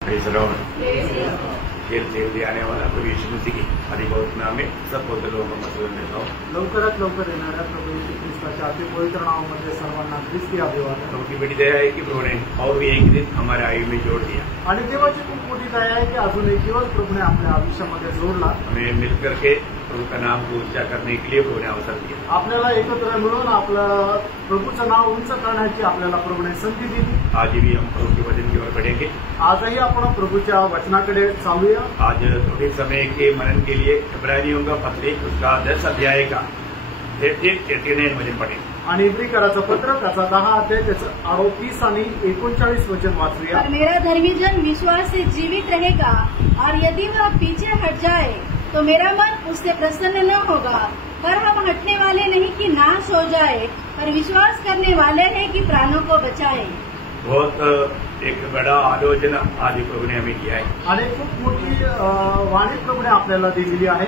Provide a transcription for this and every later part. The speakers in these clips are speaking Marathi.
खेल से आने वाला प्रभु यीशु मसीह की अधिभौत नाम में सब पवित्र लोगों को मसलन देता हूँ। लवकरात लवकर येणाऱ्या प्रभू येशू ख्रिस्ताच्या अति पवित्र नावामध्ये सर्वांना ख्रिस्ती अभिवादन। प्रभु की बड़ी दया है कि प्रभु ने और भी एक दिन हमारे आयु में जोड़ दिया आणि देवाची खूप मोठी दया आहे की अजून एक दिवस प्रभूने आपल्या आयुष्यामध्ये जोडला। हमें मिलकर के प्रभु का नाम को ऊंचा करने के लिए प्रभु ने अवसर दिया। आपल्याला एकत्र मिळून आपल्या प्रभूचं नाव उंच करण्याची आपल्याला प्रभूने संधी दिली। आज भी हम प्रभु के वचन की ओर बढ़ेंगे। आजही आपण प्रभूच्या वचनाकडे चालूया। आज थोड़े समय के मनन के लिए इब्रानियों का पत्र उसका 10 अध्याय का 33 वचन पढ़ेंगे आणि इब्रिकराचं पत्र त्याचा 10 अध्याय त्याचं 38 आणि 39 वचन वाचूया। पर मेरा धर्मी जन विश्वास से जीवित रहेगा और यदि वह पीछे हट जाए तो मेरा मन उससे प्रसन्न न होगा। पर हम हटने वाले नहीं कि नाश हो जाए, पर विश्वास करने वाले हैं कि प्राणों को बचाए। बहुत एक बड़ा आलोचना आज प्रभु ने हमें किया है आणि खूप मोठी वाणी प्रभूने आपल्याला दिलेली आहे।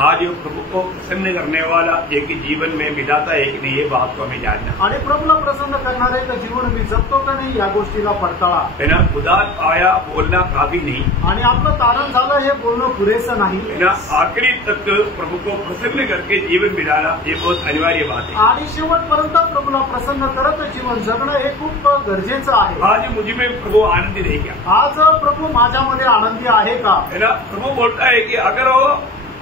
आज प्रभु को प्रसन्न करने वाला एक जीवन में बिताता है कि नहीं ये बात को हमें जानना आणि प्रभूला प्रसन्न करणारे का जीवन मी जगतो का नाही या गोष्टीला पडताळा है ना। खुदा आया बोलना काफी नहीं आणि आपलं तारण झालं हे बोलणं पुरेसं नाही है ना। आखिरी तक प्रभु को प्रसन्न करके जीवन बिताना ये बहुत अनिवार्य बात है आणि शेवटपर्यंत प्रभूला प्रसन्न करत जीवन जगणं हे खूप गरजेचं आहे। आज मुझे में प्रभु आनंदी नहीं क्या आज प्रभु माझ्यामध्ये आनंदी आहे का है ना। प्रभु बोलता है कि अगर वो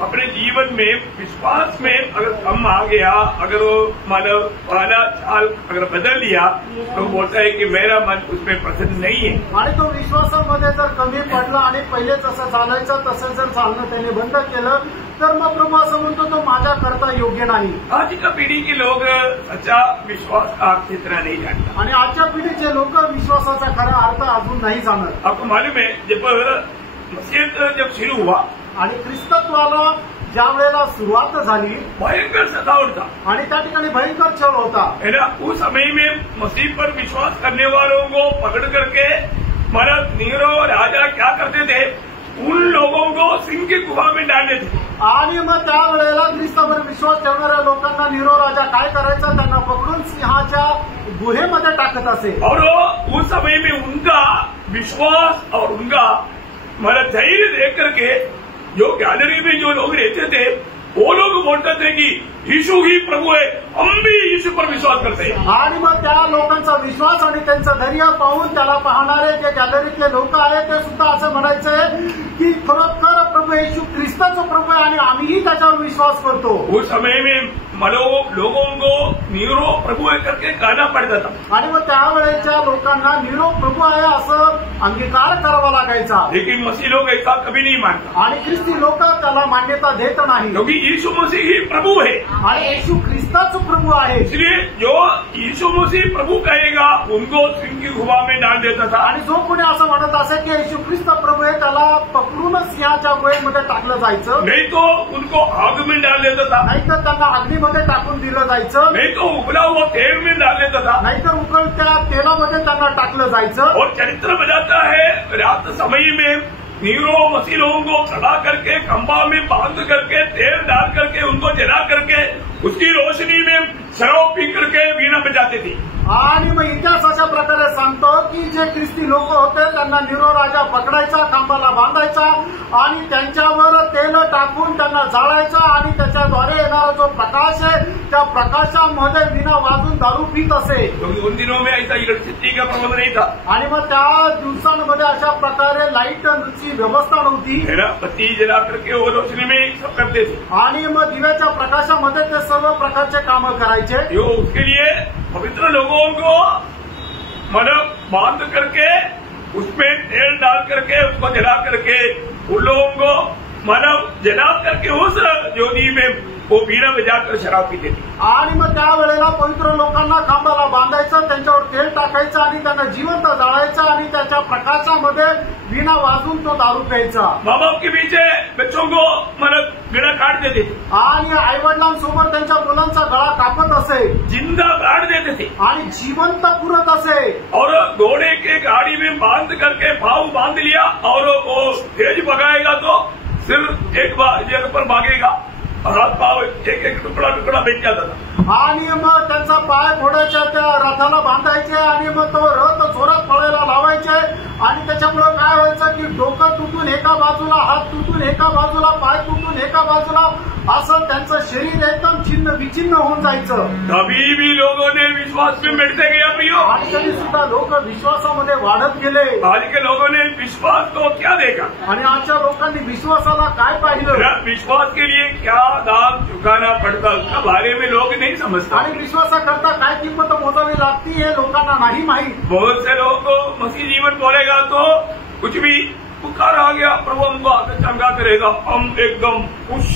अपने जीवन में विश्वास में अगर कम आ गया, अगर वो मानव वाला चाल अगर बदल दिया तो बोलता है कि मेरा मन उसमें प्रसन्न नहीं है। आणि तो विश्वासामध्ये जर कमी पडला आणि पहिले जसं चालायचं तसं जर चालणं त्याने बंद केलं तर मग प्रभू असं म्हणतो तो माझ्या करता योग्य नाही। आज का पीढ़ी के लोग सच्चा विश्वास का अर्थ इतना नहीं जानता आणि आजच्या पिढीचे लोक विश्वासाचा खरा अर्थ अजून नाही जाणत। आपको मालूम है जब मसीहत जब शुरू हुआ आणि ख्रिस्तत्वाला ज्या वेळेला सुरुवात झाली भयंकर सतावट था आणि त्या ठिकाणी भयंकर छळ होता है ना। उस समय में मसीह पर विश्वास करने वालों को पकड़ करके महाराज नीरो राजा क्या करते थे, उन लोगों को सिंह की गुफा में डालते थे। आणि मग त्या वेळेला ख्रिस्तावर विश्वास ठेवणाऱ्या लोकांना नीरो राजा काय करायचा, त्यांना पकडून सिंहाच्या गुहेमध्ये टाकत असे। और उस समय में उनका विश्वास और उनका मतलब धैर्य देख करके जो गैलरी में जो लोग रहते थे वो लोग बोलते थे कि यीशु ही प्रभु है, हम भी यीशु पर विश्वास करते हैं। आणि मग त्या लोकांचा विश्वास आणि त्यांचं धैर्य पाहून त्याला पाहणारे जे गॅलरीतले लोक आहेत ते सुद्धा असं म्हणायचे की खरोखर प्रभू येशू ख्रिस्ताचा प्रभू आहे आणि आम्हीही त्याच्यावर विश्वास करतो। उस समय में लोगों को नीरो प्रभु है करके कहना पड़ता था आणि मग त्यावेळेच्या लोकांना नीरो प्रभू आहे असं अंगीकार करावा लागायचा। लेकिन मसीह लोग ऐसा कभी नहीं मानता आणि ख्रिस्ती लोक त्याला मान्यता देत नाही क्योंकि यीशु मसीह ही प्रभु है आणि येशू ख्रिस्ताचा प्रभू आहे। इसलिए जो यीशु मसीह प्रभु कहेगा उनको सिंह की गुफा में डाल देता था। आणि जो कोणी असं म्हणत असे की येशू ख्रिस्त प्रभू आहे त्याला पकडून सिंहाच्या गुहेमध्ये टाकलं जायचं, नहीं तो उनको आग में डाल देता था, नाहीतर त्यांना अग्नीमध्ये टाकून दिलं जायचं, नहीं तो उबला हुआ तेल में डाल देता था, नाहीतर उकळत्या तेलामध्ये त्यांना टाकलं जायचं। और चरित्र बताता है रात समय में नीरो मसीह लोगों को खड़ा करके खंभा में बांध करके तेल डाल करके उनको जला करके उसकी रोशनी में शराब पी करके वीणा बजाते थे। आणि मग इतिहास अशा प्रकारे सांगतो की जे ख्रिस्ती लोक होते त्यांना नीरो राजा पकडायचा, खांबाला बांधायचा आणि त्यांच्यावर तेल टाकून त्यांना जाळायचा आणि त्याच्याद्वारे येणारा जो प्रकाश आहे त्या प्रकाशामध्ये वीणा वाजून दारू पित असे। क्योंकि उन दिनों में ऐसा इलेक्ट्रिसिटी का प्रबंध नहीं था आणि मग त्या दिवसांमध्ये अशा प्रकारे लाईटची व्यवस्था नव्हती है ना। बत्ती जला करके वो रोशनी में सब करते थे आणि मग दिव्याच्या प्रकाशामध्ये ते सर्व प्रकारचे कामं करायचे। जो उसके लिए पवित्र लोगों को मतलब बांध करके उसमें तेल डाल करके उसको जला करके उन लोगों को मतलब जला करके उस ज्योति में वो वीणा बजाकर शराब पीते थे। आणि मग त्यावेळेला पवित्र लोकांना खांबाला बांधायचं, त्यांच्यावर तेल टाकायचं आणि त्यांना जिवंत जाळायचं आणि त्याच्या प्रकाशामध्ये वीणा वाजून तो दारू प्यायचा। माँ बाप के पीछे बच्चों को मतलब गला काट देते थे आणि आईवडिलांसोबत त्यांच्या मुलांचा गळा कापत असे, जिंदा काट देते थे आणि जिवंत पुरत असे। और घोड़े के गाड़ी में बांध करके पाँव बांध लिया और वो तेज भगाएगा तो सिर्फ एक जगह पर भागेगा और हाथ पाव एक एक टुकड़ा टुकड़ा बेच जाता था। आणि मग त्यांचा पाय घोड्याच्या त्या रथाला बांधायचे आणि मग तो रथ जोरात पळायला लावायचे आणि त्याच्यामुळे काय व्हायचं की डोकं तुटून एका बाजूला, हात तुटून एका बाजूला, पाय तुटून एका बाजूला, असं त्यांचं शरीर एकदम छिन्न विचिन्न होऊन जायचं. तभी भी लोगों ने विश्वास में बढ़ते गया प्रियो. आणि तरी सुद्धा लोक विश्वासामध्ये वाढत गेले. आज के लोगों ने विश्वास को क्या देखा? आणि आजच्या लोकांनी विश्वासाला काय पाहिलं? विश्वास के लिए क्या दाम चुकाना पड़ता उसका बारे में लोग नहीं समझते. आणि विश्वासाकरता काय किंमत मोजावी लागती हे लोकांना नाही माहीत. बहुत से लोगों को मसीह जीवन बोलेगा तो कुछ भी पुकार आ गया, प्रभु हमको आगे चंगा करेगा, हम एकदम खुश,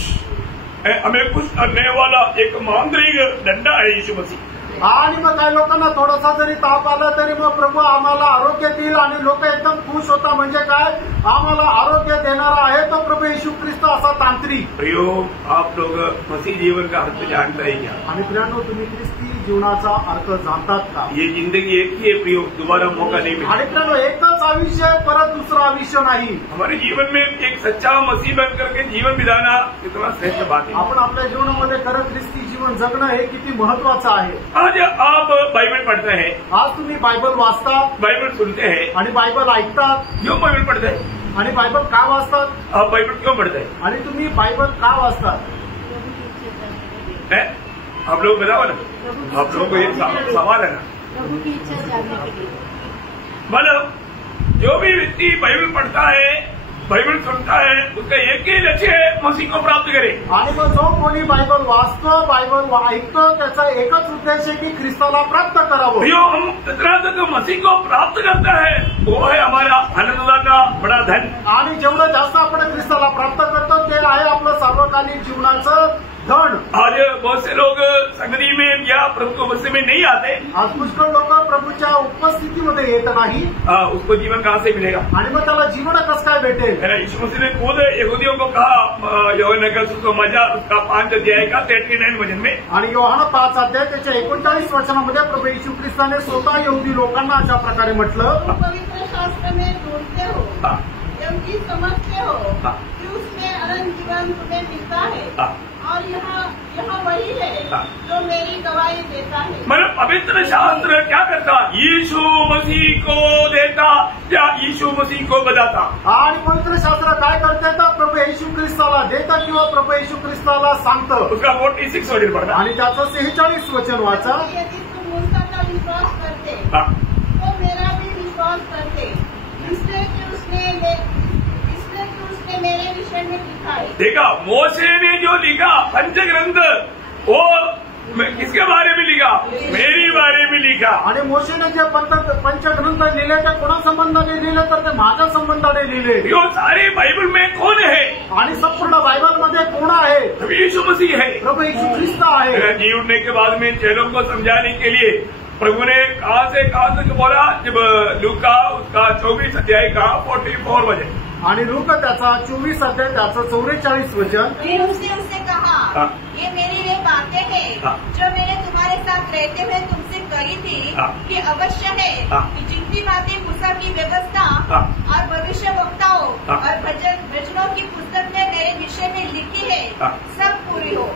हमें खुश करने वाला एक मांत्रिक डंडा है यीशु मसीह. आणि मग काही लोकांना थोडासा जरी ताप आला तरी मग प्रभू आम्हाला आरोग्य देईल आणि लोक एकदम खुश होता. म्हणजे काय, आम्हाला आरोग्य देणारा आहे तो प्रभू येशू ख्रिस्त असा तांत्रिक. प्रियो, आप लोग मसीह जीवन का अर्थ जानता है क्या? आणि प्रियानो, तुम्ही ख्रिस्ती जीवनाचा अर्थ जाणतात का? ये जिंदगी एक ही है प्रियो, दोबारा मौका नहीं मिलेगा. आणि प्रियानो, एकच आयुष्य, परत दुसरं आयुष्य नाही. हमारे जीवन में एक सच्चा मसीह बन करके जीवन बिताना कितना श्रेष्ठ बात है. आपण आपल्या जीवनामध्ये खरं ख्रिस्ती जीवन जगणं हे किती महत्वाचं आहे. आज आप बाइबल पढ़ते हैं, आज तुम्ही बायबल वाचता, बाइबल सुनते हैं, आणि बायबल ऐकतात. क्यों बाइबल पढ़ते हैं? आणि बायबल का वाचतात? आप बाइबल क्यों पढ़ते हैं? आणि तुम्ही बायबल का वाचतात? आप लोग बताओ ना, आप लोगों को ये सवाल है ना. प्रभु की इच्छा जानने के लिए. मतलब जो भी व्यक्ति बाइबल पढ़ता है, बाइबल सुनता है, उसका एक ही लक्ष्य है मसीह को प्राप्त करे. आणि मग जो कोणी बायबल वाचतो, बायबल ऐकतो, त्याचा एकच उद्देश आहे की ख्रिस्ताला प्राप्त करावं. जो हम जितना तक मसीह को प्राप्त करता है वो है हमारा आनंद का बड़ा धन. आणि जेवढं जास्त आपण ख्रिस्ताला प्राप्त करतो ते आहे आपलं सार्वकालिक जीवनाचं धन. आज बहुत से लोग संगति में या प्रभु को मसीह में नहीं आते. आज पुष्कळ लोक प्रभूच्या उपस्थितीमध्ये येत नाही. उसको जीवन कहाँ से मिलेगा? आणि मग त्याला जीवन कसं काय भेटेल? यीशु मसीह ने खुद यहूदियों को कहा, यूहन्ना का सुसमाचार उसका 5 अध्याय का 39 वचन में. आणि यूहन्ना 5 अध्याय त्याच्या 39 वचनामध्ये प्रभू येशू ख्रिस्ताने स्वतः यहूदी लोकांना अशा प्रकारे म्हटलं, पवित्र शास्त्र में ढूंढते हो, क्योंकि समझते हो कि उसमें अनंत जीवन तुम्हें मिलता है, और यहाँ वही है जो मेरी गवाही देता है. मतलब पवित्र शास्त्र क्या करता? यीशु मसीह को देता या यीशु मसीह को बताता. आणि पवित्र शास्त्र काय करते तर प्रभू येशू ख्रिस्ताला देतं किंवा प्रभू येशू ख्रिस्ताला सांगतं. उसका 46 वचन पढ़ता. आणि त्याचं 46 वचन वाचा. यदि तुम मूसा का विश्वास करते तो मेरा भी विश्वास करते, इसलिए कि उसने मेरे विषय में लिखा है. देखा, मोशे ने जो लिखा पंचग्रंथ, वो किसके बारे में लिखा? मेरी बारे में लिखा. आणि मोशेने जे पंचग्रंथ लिहिले ते कोणा संबंधाने लिहिले तर ते माझ्या संबंधाने लिहिले. यो सारे बाइबल में कौन है? आणि संपूर्ण बायबल मध्ये कोण आहे? यीशु मसीह है, प्रभू येशू ख्रिस्त आहे. जी उठने के बाद में चेलों को समझाने के लिए प्रभु ने कहां से कहां तक बोला? जब लूका उसका 24 अध्याय का 44 वचन. आणि लूक त्याचा 24 अध्याय त्याचं 44 वचन. फिर उसने उससे कहा, ये मेरी वे बातें हैं जो मैंने तुम्हारे साथ रहते हुए तुमसे कही थी कि अवश्य है कि जितनी बातें मूसा की व्यवस्था और भविष्य वक्ताओं और भजनों की पुस्तक में मेरे विषय में लिखी है सब पूरी हो.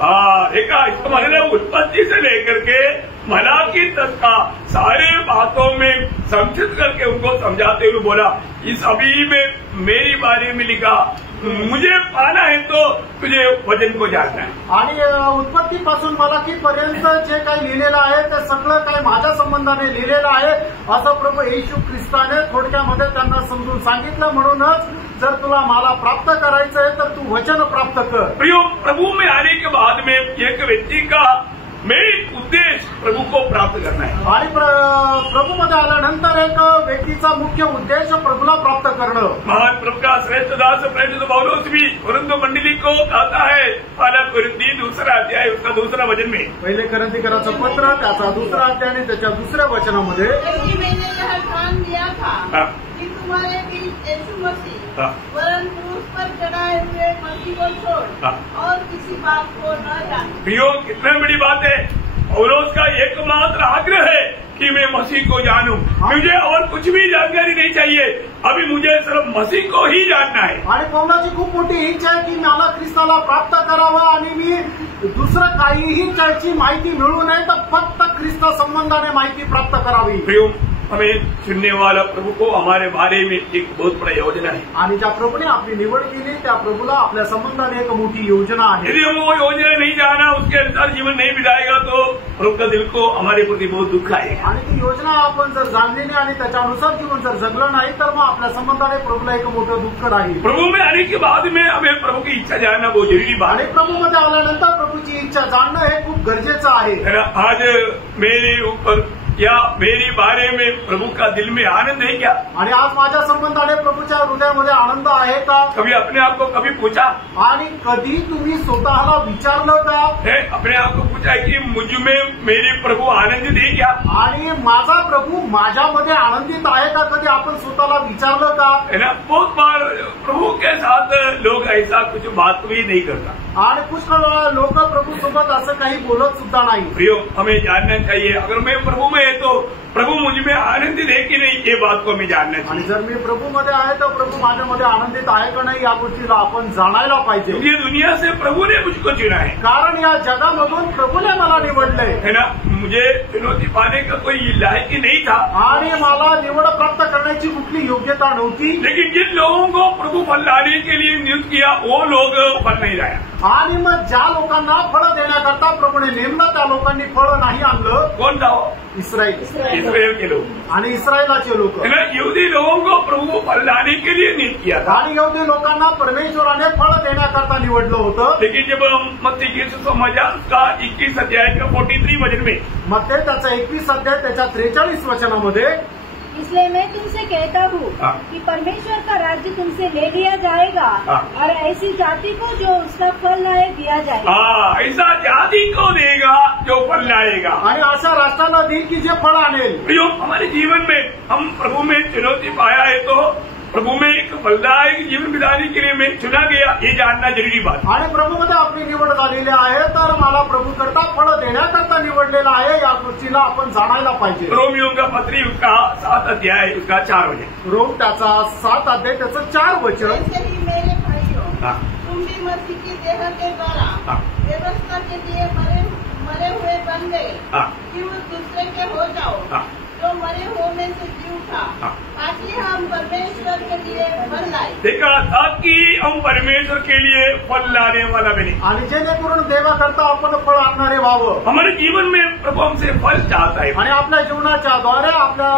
देखा, इसको मैंने उत्पत्ति से लेकर के मलाकी तक का सारे बातों में संक्षिप्त करके उनको समझाते हुए बोला, इस अभी में मेरी बारे में लिखा, मुझे पाना है तो तुझे वचन को जानना है. आणि उत्पत्तीपासून मलाकीपर्यंत जे काही लिहिलेलं आहे ते सगळं काही माझ्या संबंधाने लिहिलेलं आहे असं प्रभू येशू ख्रिस्ताने थोडक्यामध्ये त्यांना समजून सांगितलं. म्हणूनच जर तुला मला प्राप्त करायचं आहे तर तू वचन प्राप्त कर. प्रियो, प्रभु में आने के बाद में एक व्यक्ति का मेन उद्देश्य प्रभु को प्राप्त करना है. आणि प्रभूमध्ये आल्यानंतर एक व्यक्तीचा मुख्य उद्देश प्रभूला प्राप्त करणं. महान प्रभु का श्रेष्ठ दास प्रेरित पौलुस भी कोरिन्थ मंडली को कहता है, पहला कोरिन्थी 2 अध्याय उसका 2 वचन में. पहिले कोरिन्थीकराचं पत्र त्याचा 2 अध्याय आणि त्याच्या 2 वचनामध्ये, मैंने यह ध्यान दिया था कि तुम्हारे बीच यीशु मसीह वरन क्रूस पर चढ़ाए हुए मसीह को छोड़ और किसी बात को न जाने. प्रियो, कितनी बड़ी बात है. पौलुस का एकमात्र आग्रह है कि मैं मसीह को जानूं. मुझे और कुछ भी जानकारी नहीं चाहिए, अभी मुझे सिर्फ मसीह को ही जानना है. आणि पौलाची खूप मोठी इच्छा आहे की मला ख्रिस्ताला प्राप्त करावं आणि मी दुसरं काहीही त्याची माहिती मिळू नये तर फक्त ख्रिस्ता संबंधाने माहिती प्राप्त करावी. प्रियो, हमें चुनने वाला प्रभु को हमारे बारे में एक बहुत बड़ा योजना है। आणि ज्या प्रभूने आपली निवड केली त्या प्रभूला आपल्या संबंधाने एक मोठी योजना आहे। यदि हम वो योजना नहीं जाना, उसके अनुसार जीवन नहीं बिताएगा तो प्रभु का दिल को हमारे प्रति बहुत दुख आएगा। आणि ती योजना आपण जर जाणली नाही आणि त्याच्यानुसार जीवन जर जगलं नाही तर मग आपल्या संबंधाने प्रभूला एक मोठं दुःख राहील। प्रभु में आने के बाद में हमें प्रभु की इच्छा जानना बहुत जरूरी बात आणि है। प्रभूमध्ये आल्यानंतर प्रभूची इच्छा जाणणं हे खूप गरजेचं आहे। आज मेरे ऊपर या मेरे बारे में प्रभु का दिल में आनंद है क्या? आणि आज माझ्या संबंधाने प्रभूच्या हृदयामध्ये आनंद आहे का? कभी अपने आप को कभी पूछा? आणि कधी तुम्ही स्वतःला विचारलं का? है अपने आप को पूछा कि मुझ में मेरे प्रभु आनंदित है क्या? आणि माझा प्रभू माझ्यामध्ये आनंदित आहे का? कधी आपण स्वतःला विचारलं का? है ना, बहुत बार प्रभु के साथ लोग ऐसा कुछ बात भी नहीं करता। आणि पुष्कळ वेळा लोक प्रभू सोबत असं काही बोलत सुद्धा नाही। प्रियो, हमें जानना चाहिए अगर मैं प्रभु में है तो प्रभु मुझ में आनंदित है कि नहीं, ये बात को हमें जानना आणि चाहिए। जर मी प्रभूमध्ये आहे तर प्रभू माझ्यामध्ये आनंदित आहे का नाही या गोष्टीला आपण जाणायला पाहिजे। ये दुनिया से प्रभु ने मुझको चुना है, कारण या जगामधून प्रभूने मला निवडले है ना। मुझे चुनौती पाने का कोई लायक ही नहीं था आणि मला निवड प्राप्त करण्याची कुठली योग्यता नव्हती। लेकिन जिन लोगों को प्रभू फल लाने के लिए नियुक्त किया वो लोग फल नहीं लाया। आणि मग ज्या लोकांना फळ देण्याकरता प्रभूने नेमलं त्या लोकांनी फळ नाही आणलं। कौन था वो? इस्रायल इस्राएल के लोग, आणि इस्रायलाचे लोक। है ना। यहूदी लोगों को प्रभु फल लाने के लिए नियुक्त किया था, आणि यहूदी लोकांना परमेश्वराने फळ देण्याकरता निवडलं होतं। लेकिन जब हम मत्ती की सुसमाचार का 21 अध्याय का 43 वचन में मग ते त्याचा 21 अध्याय त्याच्या 43 वचनामध्ये, इसलिए मैं तुमसे कहता हूँ कि परमेश्वर का राज्य तुमसे ले लिया जाएगा और ऐसी जाति को जो उसका फल लाए दिया जाएगा। ऐसा जाति को देगा जो फल लाएगा, आणि अशा राष्ट्राला देईल की जे फळ आणेल। प्रियो, हमारे जीवन में हम प्रभु में चुनौती पाया है तो प्रभु में एक फलदायक जीवन बिताने के लिए मैं चुना गया, ये जानना जरूरी बात है। आणि प्रभूमध्ये आपली निवड झालेली आहे तर मला प्रभू करता फळ देण्याकरता निवडलेला आहे या गोष्टीला आपण जाणायला पाहिजे। रोमियो का पत्री उसका 7 अध्याय उसका 4 वचन। रोम त्याचा 7 अध्याय त्याचं 4 वचन। ऐसे ही मेरे भाइयों, हाँ। तुम भी मसीह की देह के द्वारा हाँ। व्यवस्था के लिए मरे हुए बन गए हाँ। कि उस दूसरे के हो जाओ हाँ। जो मरे हुए में से जी उठा, हाँ। ताकि हम परमेश्वर के लिए फल लाए। देखा, ताकि हम परमेश्वर के लिए फल लाने वाला बने, आणि जेणेकरून देवाकरता आपण फळ आणणारे व्हावं। हमारे जीवन में प्रभु हमसे फल चाहता है, आणि आपल्या जीवनाच्या द्वारे आपल्या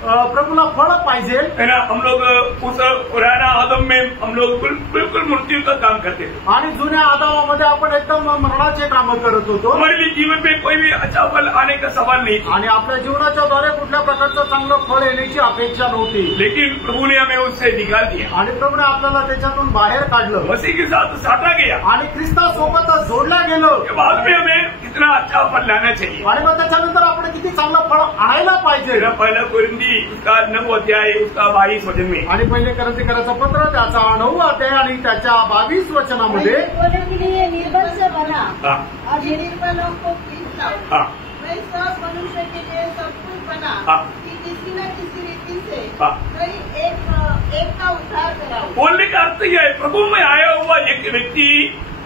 प्रभूला फळ पाहिजे, है ना। हम लोग उस पुराना आदम में हम लोग बिल्कुल मृत्यु का काम करते थे, आणि जुन्या आदामामध्ये आपण एकदम मरणाचे कामं करत होतो। हमारे लिए जीवन में कोई भी अच्छा फल आने का सवाल नहीं था, आणि आपल्या जीवनाच्या द्वारे कुठल्या प्रकारचं चांगलं फळ येण्याची अपेक्षा नव्हती। लेकिन प्रभु ने हमें उससे निकाल दिया, आणि प्रभूने आपल्याला त्याच्यातून बाहेर काढलं, मसीह के साथ साटा गया, आणि ख्रिस्तासोबत जोडल्या गेलो। के बाद में हमें कितना अच्छा फल लाना चाहिए, आणि मग त्याच्यानंतर आपण किती चांगलं फळ आणायला पाहिजे। मेरा पहला कोरिंथी उसका 9 अध्याय उसका 22 वचन में, आणि पहिले करंथीकराचं पत्र त्याचा 9 अध्याय आणि त्याच्या 22 वचनामध्ये, बोलने के लिए निर्बल से बना हाँ। और ये निर्बलों को पीस लाओ। हाँ। मैं सब मनुष्य के लिए सब कुछ बना हाँ। कि किसी न किसी रीति से हाँ। कहीं एक का उद्धार कराओ। बोलने का अर्थ यह है, प्रभु में आया हुआ एक व्यक्ति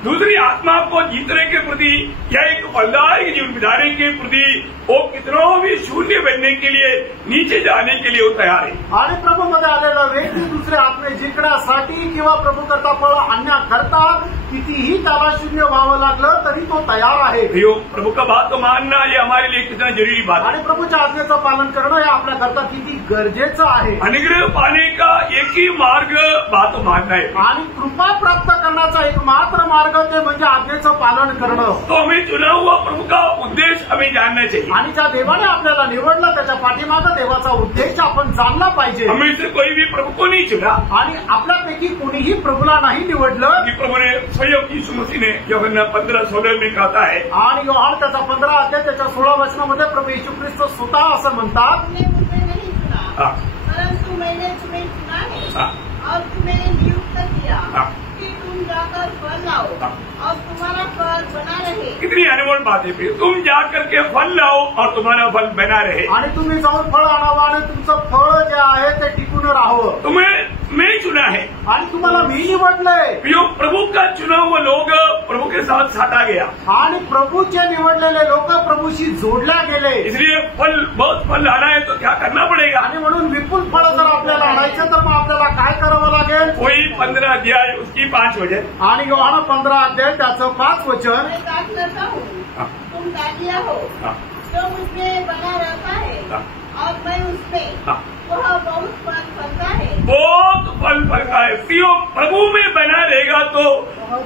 दूसरी आत्मा को जीतने के प्रति या एक फलदायक जीवन बिताने के प्रति वो कितना भी शून्य बनने के लिए नीचे जाने के लिए वो तैयार है। आणि प्रभूमध्ये आलेला व्यक्ती दुसरे आत्मे जिंकण्यासाठी किंवा प्रभू करता फळ आणण्याकरता कितीही त्याला शून्य व्हावं लागलं तरी तो तयार आहे। प्रभु का बात को मानना ये हमारे लिए कितना जरूरी बात है, आणि प्रभूच्या आज्ञेचं पालन करणं हे आपल्याकरता किती गरजेचं आहे। अनुग्रह पाने का एक ही मार्ग बात मानना है, आणि कृपा प्राप्त करण्याचा एक मात्र मार्ग ते म्हणजे आज्ञेचं पालन करणं। तो हमें चुना हुआ प्रभु का उद्देश्य हमें जानना चाहिए, आणि ज्या देवाने आपल्याला निवडलं त्याच्या पाठीमागं देवाचा उद्देश आपण जाणला पाहिजे। हमें से कोई भी प्रभु को नहीं चुना, आणि आपल्यापैकी कोणीही प्रभूला नाही निवडलं। कि प्रभु ने स्वयं यीशु मसीह ने यूहन्ना 15:16 में कहता है, आणि योहान त्याचा 15 अध्याय त्याच्या 16 वचनामध्ये प्रभू येशू ख्रिस्त स्वतः असं म्हणतात, तुमने मुझे नहीं चुना, हाँ। परंतु मैंने तुम्हें चुना है हाँ। और तुम्हें नियुक्त किया हाँ। कि तुम जाकर फल लाओ हाँ। और तुम्हारा फल बना रहे। कितनी अनमोल बात है, तुम जाकर के फल लाओ और तुम्हारा फल बना रहे। आणि तुम्ही जाऊन फळ आणावं आणि तुमचं फळ जे आहे ते टिकून राहावं। तुम्हें मैं चुना है, आणि तुम्हाला मी निवडलंय. प्रभु का चुना हुआ लोग प्रभु के साथ साटा गया आणि प्रभूचे निवडलेले लोक प्रभूशी जोडल्या गेले. इसलिए बहुत फल लाना है तो क्या करना पड़ेगा. आणि म्हणून विपुल फळ जर आपल्याला आणायचं तर मग आपल्याला काय करावं लागेल. वही 15 अध्याय उसकी 5 वचन. आणि योहान 15 अध्याय त्याचं 5 वचन. मैं दाख करता हूँ, तुम दादिया हो, जो मुझमें बना रहता है और मैं उसमें, वह बहुत फल फलता है. बहुत फल फलता है. प्रियो, प्रभु में बना रहेगा तो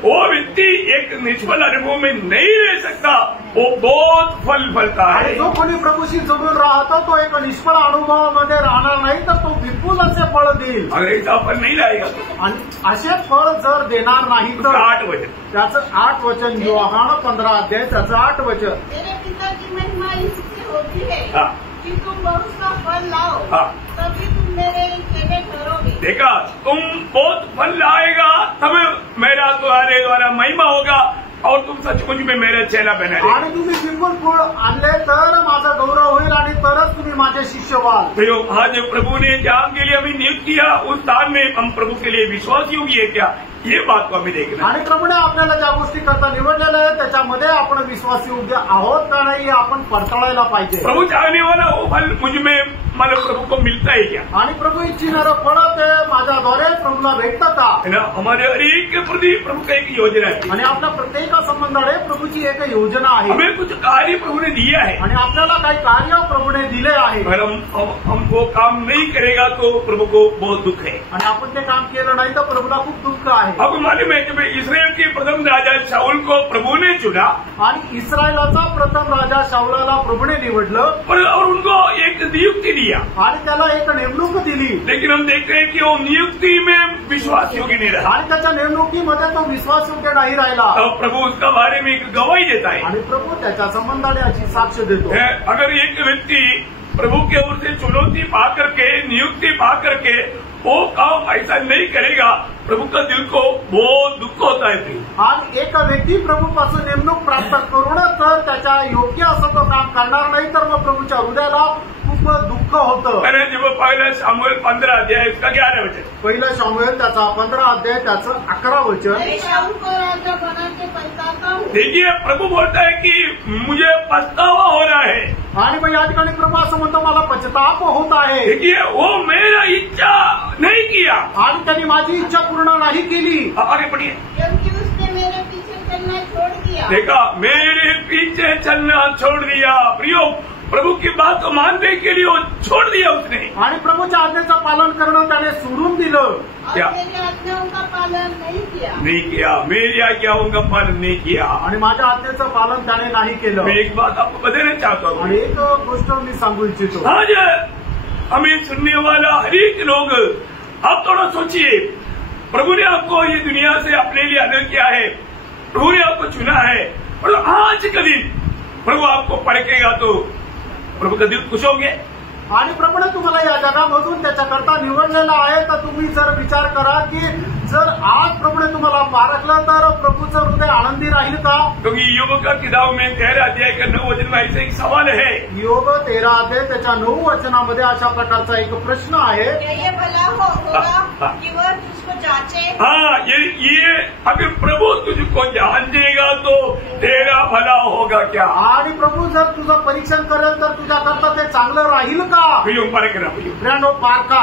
वो व्यक्ति एक निष्फल अनुभव में नहीं रह सकता. वो बहुत फल फलता आणि है. जो कोणी प्रभूशी जोडून राहतो तो एक निष्फळ अनुभवामध्ये राहणार नाही तर तो विपुल असे फळ देईल. अगर ऐसा फल नहीं लाएगा आणि असे फळ जर देणार नाही तर 8 वचन. त्याचं 8 वचन. योहान 15 अध्याय त्याचं 8 वचन. मेरे पिता की महिमा इससे होती है हाँ. कि तुम बहुत सा फल लाओ, हाँ. तभी तुम मेरे चेले ठहरोगे. देखा, तुम बहुत फल लाएगा तब मेरा तुम्हारे द्वारा महिमा होगा और तुम सचमुच में मेरे चेला बनेगे. आणि तुम्ही विपुल फळ आणले तर माझा गौरव होईल आणि तरच तुम्ही माझे शिष्य व्हाल. प्रियो, आज प्रभु ने जहाँ के लिए हमें नियुक्त किया उस स्थान में हम प्रभु के लिए विश्वास योग्य है क्या, ये बात को हमें देखना. आणि प्रभूने आपल्याला ज्या गोष्टी करता निवडलेल्या आहेत त्याच्यामध्ये आपण विश्वास योग्य आहोत का नाही हे आपण पडताळायला पाहिजे. प्रभु चाहने वाला वो फल मुझ में मतलब प्रभु को मिलता है क्या. आणि प्रभू इच्छिणारं फळ ते माझ्याद्वारे प्रभूला भेटतं का. है ना. हमारे हर एक के प्रति प्रभु का एक योजना है. आणि आपल्या प्रत्येक संबंधाने प्रभूची एक योजना आहे. हमें कुछ कार्य प्रभु ने दिया है आणि आपल्याला काही कार्य प्रभूने दिले आहे. अगर हम वो काम नहीं करेगा तो प्रभु को बहुत दुख है. आणि आपण ते काम केलं नाही तर प्रभूला खूप दुःख आहे. आपको मालूम है जब इसराइल के प्रथम राजा शाऊल को प्रभु ने चुना आणि इस्रायलाचा प्रथम राजा शाऊलाला प्रभूने निवडलं और उनको एक नियुक्ति दिया. आणि त्याला एक नेमणूक दिली. लेकिन हम देखते हैं कि वो नियुक्ति में विश्वास योग्य नहीं रहा. आणि त्याच्या नेमणुकीमध्ये तो विश्वासयोग्य नाही राहिला. तो प्रभु उसका बारे में एक गवाही देता है. आणि प्रभू त्याच्या संबंधाने अशी साक्ष देतो. अगर एक व्यक्ति प्रभु के ओर से चुनौती पा करके नियुक्ति पा करके वो काम ऐसा नहीं करेगा प्रभु का दिल को बहुत दुख होता है. आणि एक व्यक्ती प्रभूपासून नेमणूक प्राप्त करून तर त्याच्या योग्य असं तो काम करणार नाही तर मग प्रभूच्या हृदयाला खूप दुःख होतं. मैंने जब पहला शमूएल 15 अध्याय इसका 11 वचन. पहिला शमूएल त्याचा 15 अध्याय त्याचं 11 वचन. मैं शाऊल को राजा बना के पछताता हूँ. देखिए, प्रभु बोलता है कि मुझे पछतावा हो रहा है. आणि मग या ठिकाणी प्रभू असं म्हणतो मला पश्चाताप होत आहे. देखिए, वो मेरा इच्छा नहीं किया आणि त्यांनी माझी इच्छा पूर्ण नाही केली. आगे बढ़िए. क्योंकि उसने मेरे पीछे चलना छोड़ दिया. देखा, मेरे पीछे चलना छोड़ दिया. प्रियो, प्रभु की बात को मानने के लिए वो छोड़ दिया उसने. आणि प्रभूच्या आज्ञेचं पालन करणं त्याने सोडून दिलं. और क्या? मेरी आज्ञाओं का पालन नहीं किया. मेरी आज्ञाओं का पालन नहीं किया. आणि माझ्या आज्ञेचं पालन त्याने नाही केलं. मैं एक बात आपको बताना चाहता हूँ. आणि एक गोष्ट मी सांगू इच्छितो. आज हमें सुनने वाला हर एक लोग, आप थोड़ा सोचिए, प्रभु ने आपको ये दुनिया से अपने लिए अलग किया है. प्रभु ने आपको चुना है और आज का दिन प्रभु आपको परखेगा तो प्रभु का दिल खुश होंगे. आणि प्रभूने तुम्हाला या जगामधून त्याच्याकरता निवडलेला आहे तर तुम्ही जर विचार करा की जर आज प्रभूने तुम्हाला पारखलं तर प्रभूचं हृदय आनंदी राहील का. क्योंकि योग का किताब में 13 अध्याय का 9 वचन में ऐसे एक सवाल है. योग 13 अध्याय त्याच्या 9 वचनामध्ये अशा प्रकारचा एक प्रश्न आहे. क्या ये भला होगा कि वह तुझको जांचे. हाँ, ये अगर प्रभु तुझको जांचेगा तो तेरा भला होगा क्या. आणि प्रभू जर तुझं परीक्षण करेल तर तुझ्याकरता ते चांगलं राहील का. प्रियो, पारखा.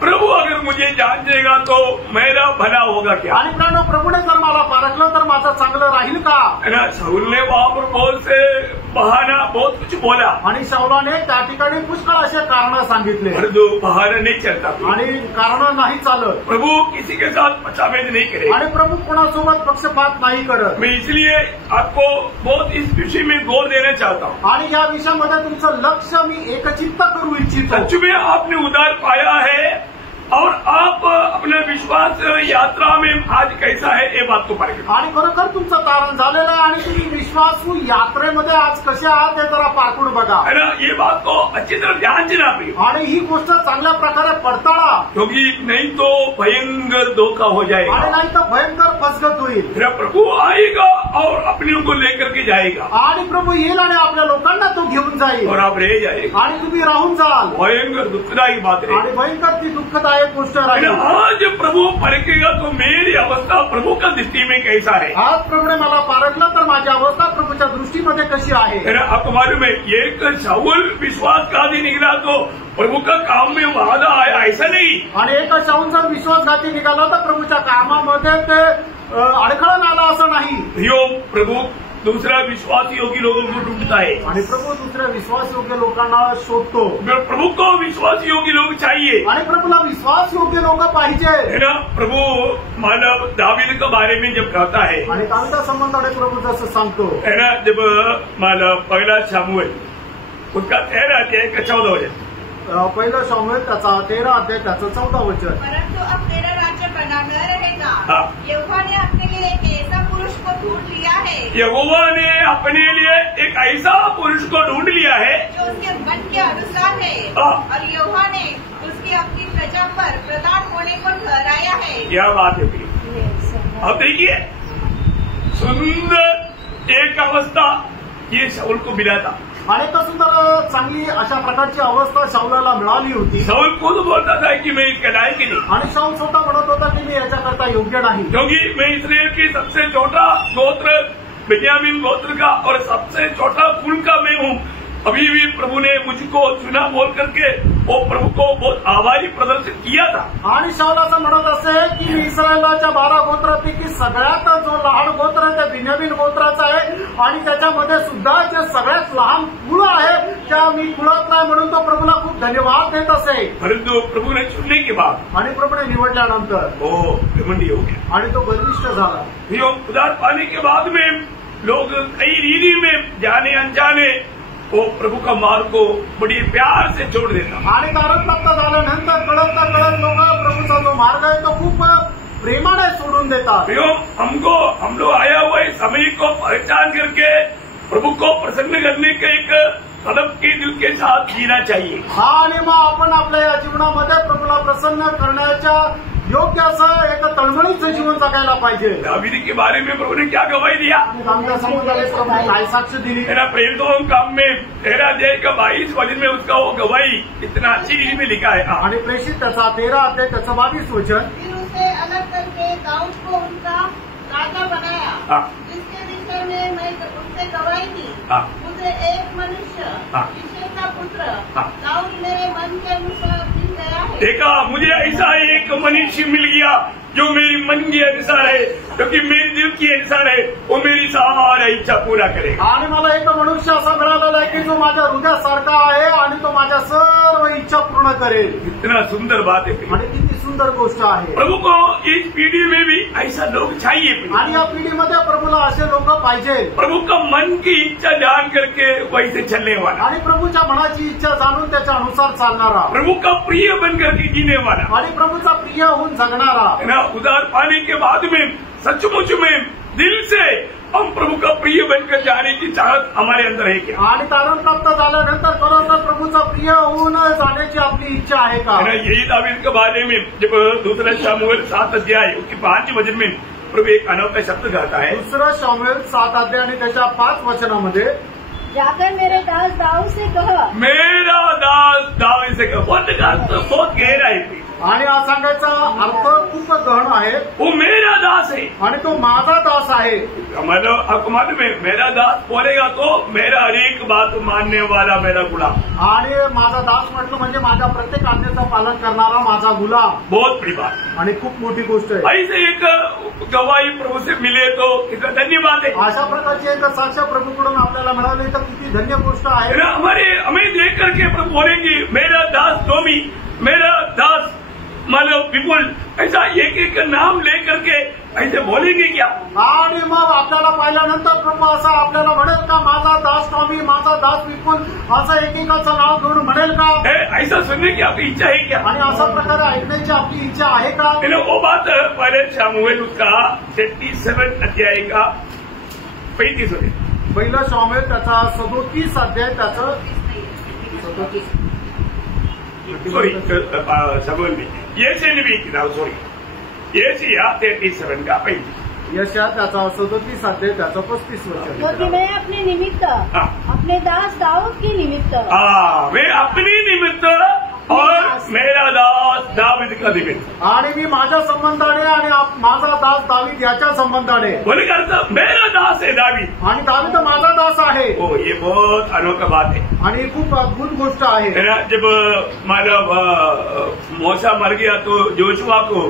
प्रभु अगर मुझे जांचेगा तो मेरा भला होगा क्या. आणि प्रभूने जर मला पारखलं तर माझं चांगलं राहील का. है ना. शाऊल ने वहां पर बहुत से बहाना बहुत कुछ बोला. आणि शाऊलाने त्या ठिकाणी पुष्कळ असे कारण सांगितले. पर जो बहाना नहीं चलता आणि कारण नाही चालत. प्रभु किसी के साथ पक्षाभेद नहीं करे. आणि प्रभू कोणासोबत पक्षपात नाही करत. मैं इसलिए आपको बहुत इस विषय में गौर देना चाहता हूँ. आणि या विषयामध्ये तुमचं लक्ष मी एकचित्त करू इच्छितो. सच में आपने उद्धार पाया है और आप अपना विश्वास यात्रा में आज कैसा है ये बात को पारखें. आणि खरोखर तुमचं तारण झालेलं आहे आणि तुम्ही विश्वासू यात्रेमध्ये आज कसे आहात हे जरा पारखून बघा. है ना. ये बात को अच्छी तरह ध्यान देना प्रिय. आणि ही गोष्ट चांगल्या प्रकारे पडताळा. क्योंकि नहीं तो भयंकर धोखा हो आणि जाएगा. नाही तर भयंकर फसगत होईल. मेरा प्रभु आएगा और अपने को लेकर के जाएगा आणि प्रभू येईल आणि आपल्या लोकांना तो घेऊन जाईल और आप रह जाएगा। आणि तुम्ही राहून जाल भयंकर दुखदायी बात आणि रही। भयंकर ती दुःखदायक गोष्ट राहील। आज प्रभु परखेगा तो मेरी अवस्था प्रभु का दृष्टि में कैसा है? आज प्रभूने मला पारखलं तर माझी अवस्था प्रभूच्या दृष्टीमध्ये कशी आहे? आपको मालूम है एक शाऊल विश्वास का भी निकला तो प्रभु का काम में वादा आया, ऐसा नहीं। आणि एक शाऊल जर विश्वासघाती निघाला तर प्रभूच्या कामामध्ये ते अडखळण आला असं नाही। यो प्रभु दूसरा विश्वास योग्य लोगों को ढूंढता है आणि प्रभू दुसऱ्या विश्वास योग्य लोकांना शोधतो। प्रभु को विश्वास योग्य लोग चाहिए आणि प्रभूला विश्वास योग्य लोक पाहिजे है ना। प्रभु मानव दावीद के बारे में जब कहता है आणि कालच्या संबंधाने प्रभू जसं सांगतो है ना, जब मानव पहला शामुएल उसका 13 अध्याय का 14 वचन, पहिलं शामुएल त्याचा 13 अध्याय त्याचं 14 वचन। परंतु अब तेरा राज्य बना न रहेगा। हाँ। यहोवा ने अपने लिए एक ऐसा पुरुष को ढूंढ लिया है यहोवा ने अपने लिए एक ऐसा पुरुष को ढूंढ लिया है जो उसके मन के अनुसार है। हाँ। और यहोवा ने उसकी अपनी प्रजा पर प्रधान होने को ठहराया है। क्या बात है प्रिय। अब देखिए सुंदर एक अवस्था ये शाऊल को मिला था। आणि तो सुंदर चांगली अशा प्रकारची अवस्था शाऊलाला मिळाली होती। शाऊल खुद बोलता था कि मैं इसका लायक ही नहीं, आणि शाऊल स्वतः म्हणत होता की मी याच्याकरता योग्य नाही, क्योंकि मैं इसराइल की सबसे छोटा गोत्र बेन्यामीन गोत्र का और सबसे छोटा कुल का मैं हूँ। अभी भी प्रभु ने मुझको चुना बोल करके वो प्रभु को बहुत आभारी प्रदर्शित किया था। आणि शाऊल असं म्हणत असे की मी इस्रायलाच्या 12 गोत्रापैकी सगळ्यात जो लहान गोत्र ते बेन्यामीन गोत्राचा आहे आणि त्याच्यामध्ये सुद्धा जे सगळ्यात लहान कुळ आहे त्या मी कुळात नाही, म्हणून तो प्रभूला खूप धन्यवाद देत असे। परंतु प्रभु ने चुनने के बाद आणि प्रभूने निवडल्यानंतर वो घमंडी हो गया आणि तो गर्विष्ठ झाला। ये उदार पाने के बाद में लोग कई रीति में जाने अनजाने वो प्रभु का मार्ग को बड़ी प्यार से छोड़ देता। आणि कारण प्राप्त झाल्यानंतर कळत लोक प्रभूचा जो मार्ग आहे तो खूप प्रेमाने सोडून देतात। हम लोग आया हुआ इस समय को पहचान करके प्रभु को प्रसन्न करने का एक कदम के दिल के साथ जीना चाहिए। आणि मग आपण आपल्या या जीवनामध्ये प्रभूला प्रसन्न करण्याच्या योग्य असं एक तळमळीचं जीवन जगायला पाहिजे। दावीद के बारे में प्रभु ने क्या गवाही दिया? आमच्या समुदायाने प्रभूने काय साक्ष दिली? मेरा प्रेम तो काम में 13 अध्याय का 22 वचन में उसका वो गवाही इतना अच्छी रीति में लिखा है। आणि प्रेषित त्याचा 13 अध्याय त्याचं 22 वचन। फिर उसे अलग करके दाऊद को उनका राजा बनाया, जिसके विषय में मैं उससे गवाही दी। मुझे एक मनुष्य यिशै का पुत्र दाऊद मेरे मन के अनुसार मिल गया है। देखा, मुझे ऐसा एक मनुष्य मिल गया जो मेरी मन के अनुसार है, क्योंकि मेरे दिल के अनुसार है, वो मेरी सारी इच्छा पूरा करेगा। आणि मला एक मनुष्य असा मिळालेला आहे की जो माझ्या हृदयासारखा आहे आणि तो माझ्या सर्व इच्छा पूर्ण करेल। इतना सुंदर बात है आणि किती सुंदर गोष्ट आहे। प्रभु को इस पीढ़ी में भी ऐसा लोग चाहिए आणि या पिढीमध्ये प्रभूला असे लोक पाहिजे, प्रभु का मन की इच्छा जान करके वैसे चलने वाला, आणि प्रभूच्या मनाची इच्छा जाणून त्याच्या अनुसार चालणारा, प्रभु का प्रिय बन करके जीने वाला आणि प्रभूचा प्रिय होऊन जगणारा। उदार पाने के बाद में सचमुच में दिल से हम प्रभु का प्रिय बनकर जाने की चाहत हमारे अंदर है क्या? आणि तारण प्राप्त झाल्यानंतर खरोखर प्रभूचा प्रिय होऊन जाण्याची आपली इच्छा आहे का? यही दावीद के बारे में जब दूसरा शामुएल 7 अध्याय उसके 5 वचन में प्रभु एक अनोखा शब्द कहता है। दुसरा शामुएल 7 अध्याय आणि त्याच्या 5 वचनामध्ये जाकर मेरे दास दाऊद से कह, मेरा दास दाऊद से कह। बहुत गहरा है आणि हा सांगायचा अर्थ खूप गहन आहे। वो मेरा दास है आणि तो माझा दास आहे। मतलब आपको मालूम है, मेरा दास बोलेगा तो मेरा हर एक बात मानने वाला मेरा गुलाम। आणि माझा दास म्हटलं म्हणजे माझ्या प्रत्येक आज्ञेचं पालन करणारा माझा गुलाम। बहुत बड़ी बात आणि खूप मोठी गोष्ट आहे। ऐसे एक गवाही प्रभु से मिले तो कितना धन्यवाद है। अशा प्रकारची एक साक्ष प्रभूकडून आपल्याला मिळाली तर किती धन्य गोष्ट आहे। हमें देख करके प्रभु बोलेंगे मेरा दास टॉमी, मेरा दास मानव विपुल, ऐसा एक एक नाम लेकर के ऐसे बोलेंगे क्या? आणि मग आपल्याला पाहिल्यानंतर प्रभू असं आपल्याला म्हणेल का माझा दास टॉमी, माझा दास विपुल असं एकेकाचं नाव घेऊन म्हणेल का? ऐसा सुनने की आपकी इच्छा है क्या? आणि अशा प्रकारे ऐकण्याची आपली इच्छा आहे का? वो बात पहले शामुएल उसका 37 अध्याय का 35 होते। पहिला शामुएल त्याचा 37 अध्याय त्याचं 37 सॉरी शामुएल में येसे नबी की नाम सॉरी येसिया 37 का 35 यशा त्याचा 37 अध्याय त्याचं 35 वचन. क्योंकि मैं अपने निमित्त अपने दास दाऊद की निमित्त मैं अपनी निमित्त और मेरा दास दावीद का निमित्त. आणि मी माझ्या संबंधाने आणि माझा दास दावीद याच्या संबंधाने. बोले करता मेरा दास है दावीद आणि दावीद माझा दास आहे. ओ ये बहुत अनोखा बात है. आणि खूप अद्भुत गोष्ट आहे. जब मतलब मूसा मर गया तो जोशुआ को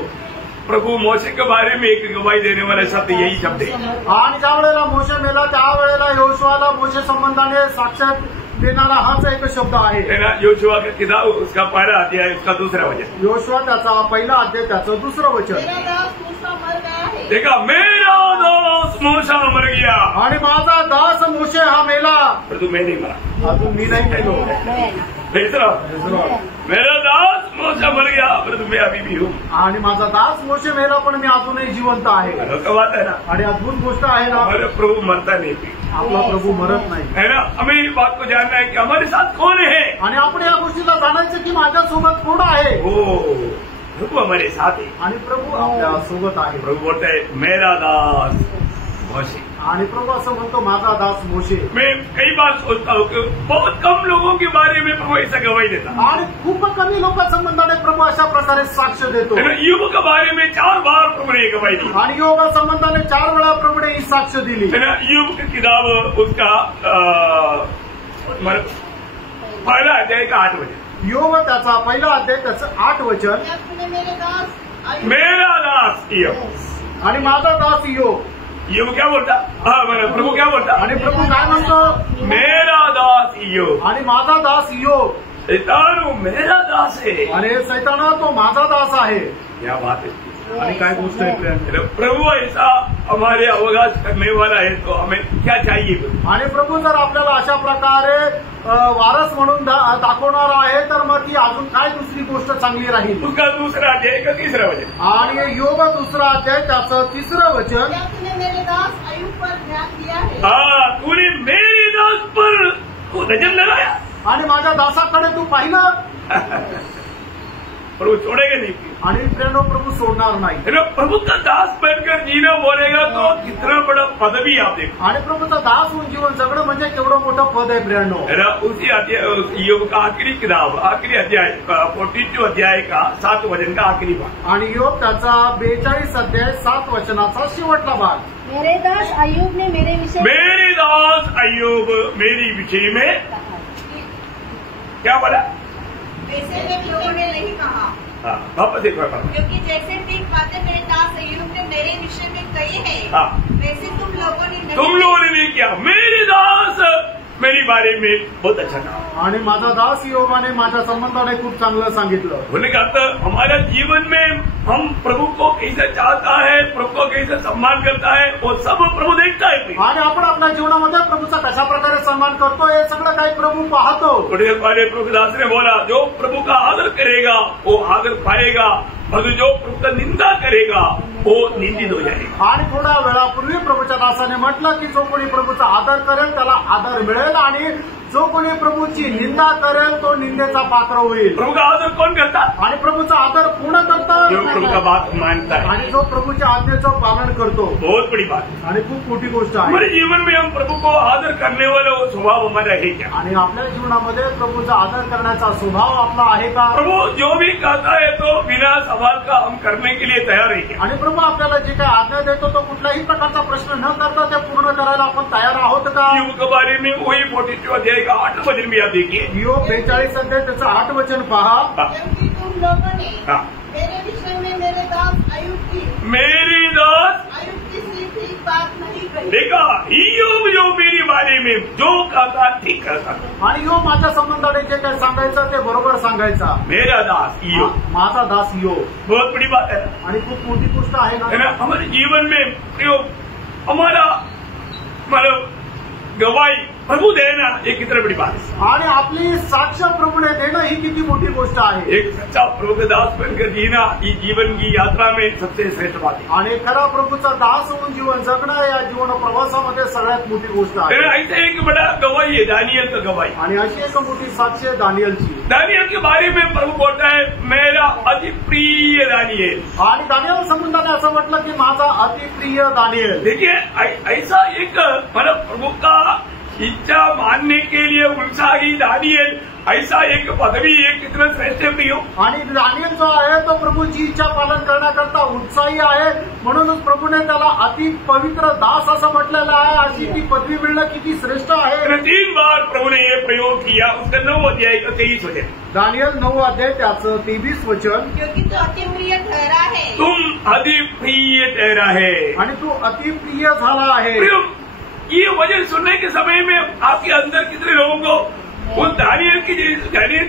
प्रभु मोसे के बारे में एक गवाही देने वाला शब्द यही शब्द है. आणि ज्या वेळेला मोशे मेला त्यावेळेला योशुआला मोशे संबंधाने साक्षात देणारा हाच एक शब्द आहे. योशुआ का किताब उसका पहला अध्याय उसका दूसरा वचन. योशुआ त्याचा पहिला अध्याय त्याचं दुसरं वचन. देखा मेरा दास मूसा मर गया आणि माझा दास मोशे हा मेला परंतु मैं नहीं मरा. अजून मी नाही मेलो. मेरा दास मूसा मर गया परंतु मैं अभी भी हूँ. आणि माझा दास मोशे मेला पण मी अजूनही जिवंत आहे. अनोखा बात है ना. आणि अद्भुत गोष्ट आहे ना. हमारा प्रभु मरता नहीं आपला प्रभु मरत नाही है ना. हमें इस बात को जानना है कि हमारे साथ कौन है. आणि आपण या गोष्टीला जाणायचं की माझ्यासोबत कोण आहे. हो प्रभु हमारे साथ है. आणि प्रभू आपल्या सोबत आहे. प्रभु बोलता है मेरा दास मोशे. आणि प्रभू असं म्हणतो माझा दास मोशे. मैं कई बार सोचता हूँ कि बहुत कम लोगों के बारे में प्रभु ऐसा गवाही देता. आणि खूप कमी लोकांसंबंधाने प्रभू अशा प्रकारे साक्ष देतो. युग के बारे में 4 बार प्रभु ने गवाही दी. आणि योगा संबंधाने 4 वेळा प्रभूने ही साक्ष दिली. युग की किताब उसका पहला अध्याय का 8 वचन. योग त्याचा पहिला अध्याय त्याचं 8 वचन. मेरा दास योग. आणि माझा दास योग. योग क्या बोलता. प्रभु क्या बोलता. आणि प्रभू काय म्हणतो मेरा दास योग. आणि माझा दास योग. शैतान मेरा दास है. आणि सैताना तो माझा दास आहे. क्या बात है. आणि काय गोष्ट आहे. प्रभु ऐसा हमारे अवकाश करने वाला है तो हमें क्या चाहिए. आणि प्रभू जर आपल्याला अशा प्रकारे वारस म्हणून दाखवणार आहे तर मग ती अजून काय दुसरी गोष्ट चांगली राहील. उसका दूसरा अध्याय का 3रा वचन. आणि योग दुसरा अध्याय त्याचं 3रं वचन. मेरे दास अय्यूब पर ध्यान दिया है. तूने मेरे दास पर नजर लगाया. आणि माझ्या दासाकडे तू पाहिलं. प्रभु छोड़ेगा नहीं. आणि प्रेरणो प्रभु सोडणार नाही. प्रभु का दास बनकर जीना बोलेगा तो कितना बड़ा पदवी आप देखो. आणि प्रभूचा दास होऊन जीवन जगणं म्हणजे केवढं मोठं पद आहे प्रेरणो. उसी अध्याय योग का आखिरी किताब आखिरी अध्याय 42 अध्याय का 7 वचन का आखिरी भाग. आणि योग त्याचा 42 अध्याय 7 वचनाचा शेवटला भाग. मेरे दास अय्यूब ने मेरे विषय विषय में क्या बोला. वैसे भी लोगों ने नहीं कहा. वापस एक बार. क्योंकि जैसे 3 बातें मेरे दास अय्यूब ने मेरे विषय में कही है वैसे तुम लोगों ने नहीं किया. मेरे दास मेरी बारे में बहुत अच्छा कहा. आणि माझा दास योगाने माझ्या संबंधाने खूप चांगलं सांगितलं. बोलने का अर्थ हमारा जीवन में हम प्रभु को कैसे चाहता है प्रभु को कैसे सम्मान करता है वो सब प्रभु देखता है. आणि आपण आपल्या जीवनामध्ये प्रभूचा कशा प्रकारे सन्मान करतो हे सगळं काही प्रभू पाहतो. थोड़ी देर पहले प्रभु दास ने बोला जो प्रभु का आदर करेगा वो आदर पाएगा और जो प्रभु का निंदा करेगा वो निंदित हो जाएगा. आणि थोड्या वेळापूर्वी प्रभूच्या दासाने म्हटलं की जो कोणी प्रभूचा आदर करेल त्याला आदर मिळेल आणि जो कोणी प्रभूची निंदा करेल तो निंदेचा पात्र होईल. प्रभु का आदर कौन करता. आणि प्रभूचा आदर पूर्ण करतो जो प्रभु का बात मानता है आणि जो प्रभूच्या आज्ञेचं पालन करतो. बहुत बड़ी बात. आणि खूप मोठी गोष्ट आहे. हमारे जीवन में हम प्रभु को आदर करने वाला वो स्वभाव हमारा है क्या. आणि आपल्या जीवनामध्ये प्रभूचा आदर करण्याचा स्वभाव आपला आहे का. प्रभु जो भी कहता है तो बिना सवाल का हम करने के लिए तैयार है क्या. आणि प्रभू आपल्याला जे काही आज्ञा देतो तो कुठल्याही प्रकारचा प्रश्न न करता ते पूर्ण करायला आपण तयार आहोत का. योग के बारे में वही 42 अध्याय का 8 वचन भी आप देखिए. योग 42 अध्याय त्याचं 8 वचन पहा. क्योंकि तुम लोगों ने मेरे विषय में मेरे दास अय्यूब की सीधी बात नहीं कही. देखा योग जो मेरी बारे में जो कहता ठीक करता. आणि योग माझ्या संबंधाने जे काही सांगायचं ते बरोबर सांगायचा. मेरा दास योग माझा दास योग. बहुत बड़ी बात है. आणि खूप मोठी गोष्ट आहे ना. हमारे जीवन में प्रयोग हमारा मतलब गवाही प्रभु देना एक कितना बड़ी बात है. आणि आपली साक्ष प्रभूने देणं ही किती मोठी गोष्ट आहे. एक सच्चा प्रभु का दास बनकर जीना ये जीवन की यात्रा में सबसे श्रेष्ठ बात है. आणि खरा प्रभूचा दास होऊन जीवन जगणं या जीवन प्रवासामध्ये सगळ्यात मोठी गोष्ट आहे. ऐसे एक बड़ा गवाही है दानियल का गवाही. आणि अशी एक मोठी साक्ष आहे दानियलची. दानियल के बारे में प्रभु बोलता है मेरा अति प्रिय दानियल. आणि दानियल संबंधाने असं असं म्हटलं की माझा अतिप्रिय दानियल. देखिए ऐसा एक मतलब प्रभु का इच्छा मानने के लिए उत्साही दानियल, ऐसा एक पदवी एक कितना श्रेष्ठ प्रिय. आणि दानियल जो आहे तो प्रभूची इच्छा पालन करण्याकरता उत्साही आहे, म्हणूनच प्रभूने त्याला अति पवित्र दास असं म्हटलेलं आहे. अशी ती पदवी मिळणं किती श्रेष्ठ आहे. 3 बार प्रभु ने ये प्रयोग किया. उसका 9 अध्याय का 23 वचन. दानियल 9 अध्याय त्याचं 23 वचन. क्योंकि तू अति प्रिय ठहरा है. तुम अति प्रिय ठहरा है. आणि तू अतिप्रिय झाला आहे. ये वचन सुनने के समय में आपके अंदर कितने लोगों को उस दानियल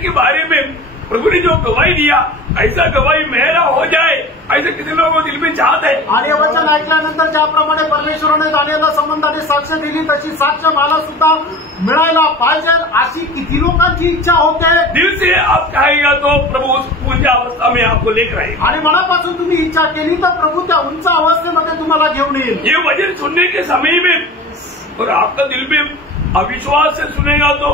के बारे में प्रभु ने जो गवाही दिया, ऐसा गवाही मेरा हो जाए, ऐसे किसी लोगों को दिल में चाहत है. आणि हे वचन ऐकल्यानंतर ज्याप्रमाणे परमेश्वराने दानियलला संबंधाने साक्ष दिली, तशी साक्ष मला सुद्धा मिळायला पाहिजे, अशी किती लोकांची इच्छा होते. दिल से आप कहेगा तो प्रभु उस उच्च अवस्था में आपको लेकर आएगा. आणि मनापासून तुम्ही इच्छा केली तर प्रभू त्या उंच अवस्थेमध्ये तुम्हाला घेऊन येईल. ये वचन सुनने के समय में और आपका दिल में अविश्वास से सुनेगा तो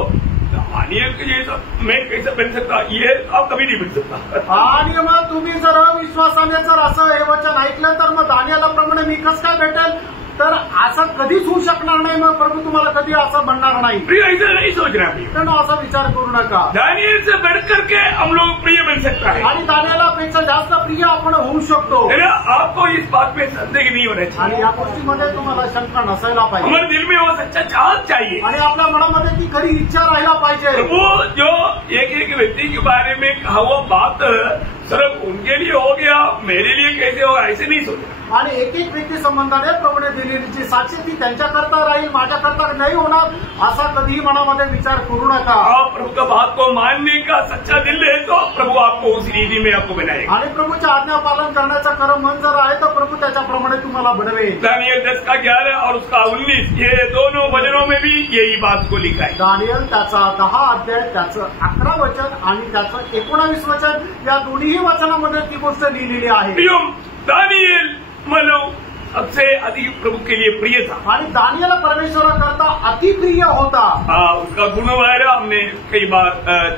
दानियल के जैसा मैं कैसे बन सकता, ये आप कभी नहीं बन सकता. आणि मग तुम्ही जर अविश्वासाने जर असं हे वचन ऐकलं तर मग दानियलाप्रमाणे मी कसं काय भेटेल, तर असं कधीच होऊ शकणार नाही. मग प्रभू तुम्हाला कधी असं म्हणणार नाही. प्रिय ऐसा नहीं सोचना प्रिय. पण असा विचार करू नका. दानियल से बढ़ करके हम लोग प्रिय बन सकता है. आणि दानियलापेक्षा जास्त प्रिय आपण होऊ शकतो. आपको इस बात में संदेह नहीं होना चाहिए. आणि या गोष्टीमध्ये तुम्हाला शंका नसायला पाहिजे. हमारे दिल में वो सच्चा चाहत चाहिए. आणि आपल्या मनामध्ये ती खरी इच्छा राहायला पाहिजे. वो जो एक व्यक्ति के बारे में कहा हुआ बात सिर्फ उनके लिए हो गया, मेरे लिए कैसे होगा, ऐसे नहीं सोचा. आणि एक व्यक्ती संबंधाने प्रभूने दिलेली जी साक्ष ती त्यांच्याकरता राहील, माझ्याकरता नाही होणार, असा कधीही मनामध्ये विचार करू नका. आप प्रभु का बात को मानने का सच्चा दिल है तो प्रभु आपको उस रीति में आपको बनाएगा. आणि प्रभूच्या आज्ञा पालन करण्याचं खरं मन जर आहे तर प्रभू त्याच्याप्रमाणे तुम्हाला बनवेल. दानियल 10 का 11 और उसका 19 ये दोनों वचनों में भी यही बात को लिखा है. दानियल त्याचा 10 अध्याय त्याचं 11 वचन आणि त्याचं 19 वचन, या दोन्ही वचनामध्ये ती गोष्ट लिहिलेली आहे. दानियल मतलब सबसे अधिक प्रभु के लिए प्रिय था. आणि दानियल परमेश्वराकरता अतिप्रिय होता. उसका गुण वगैरह हमने कई बार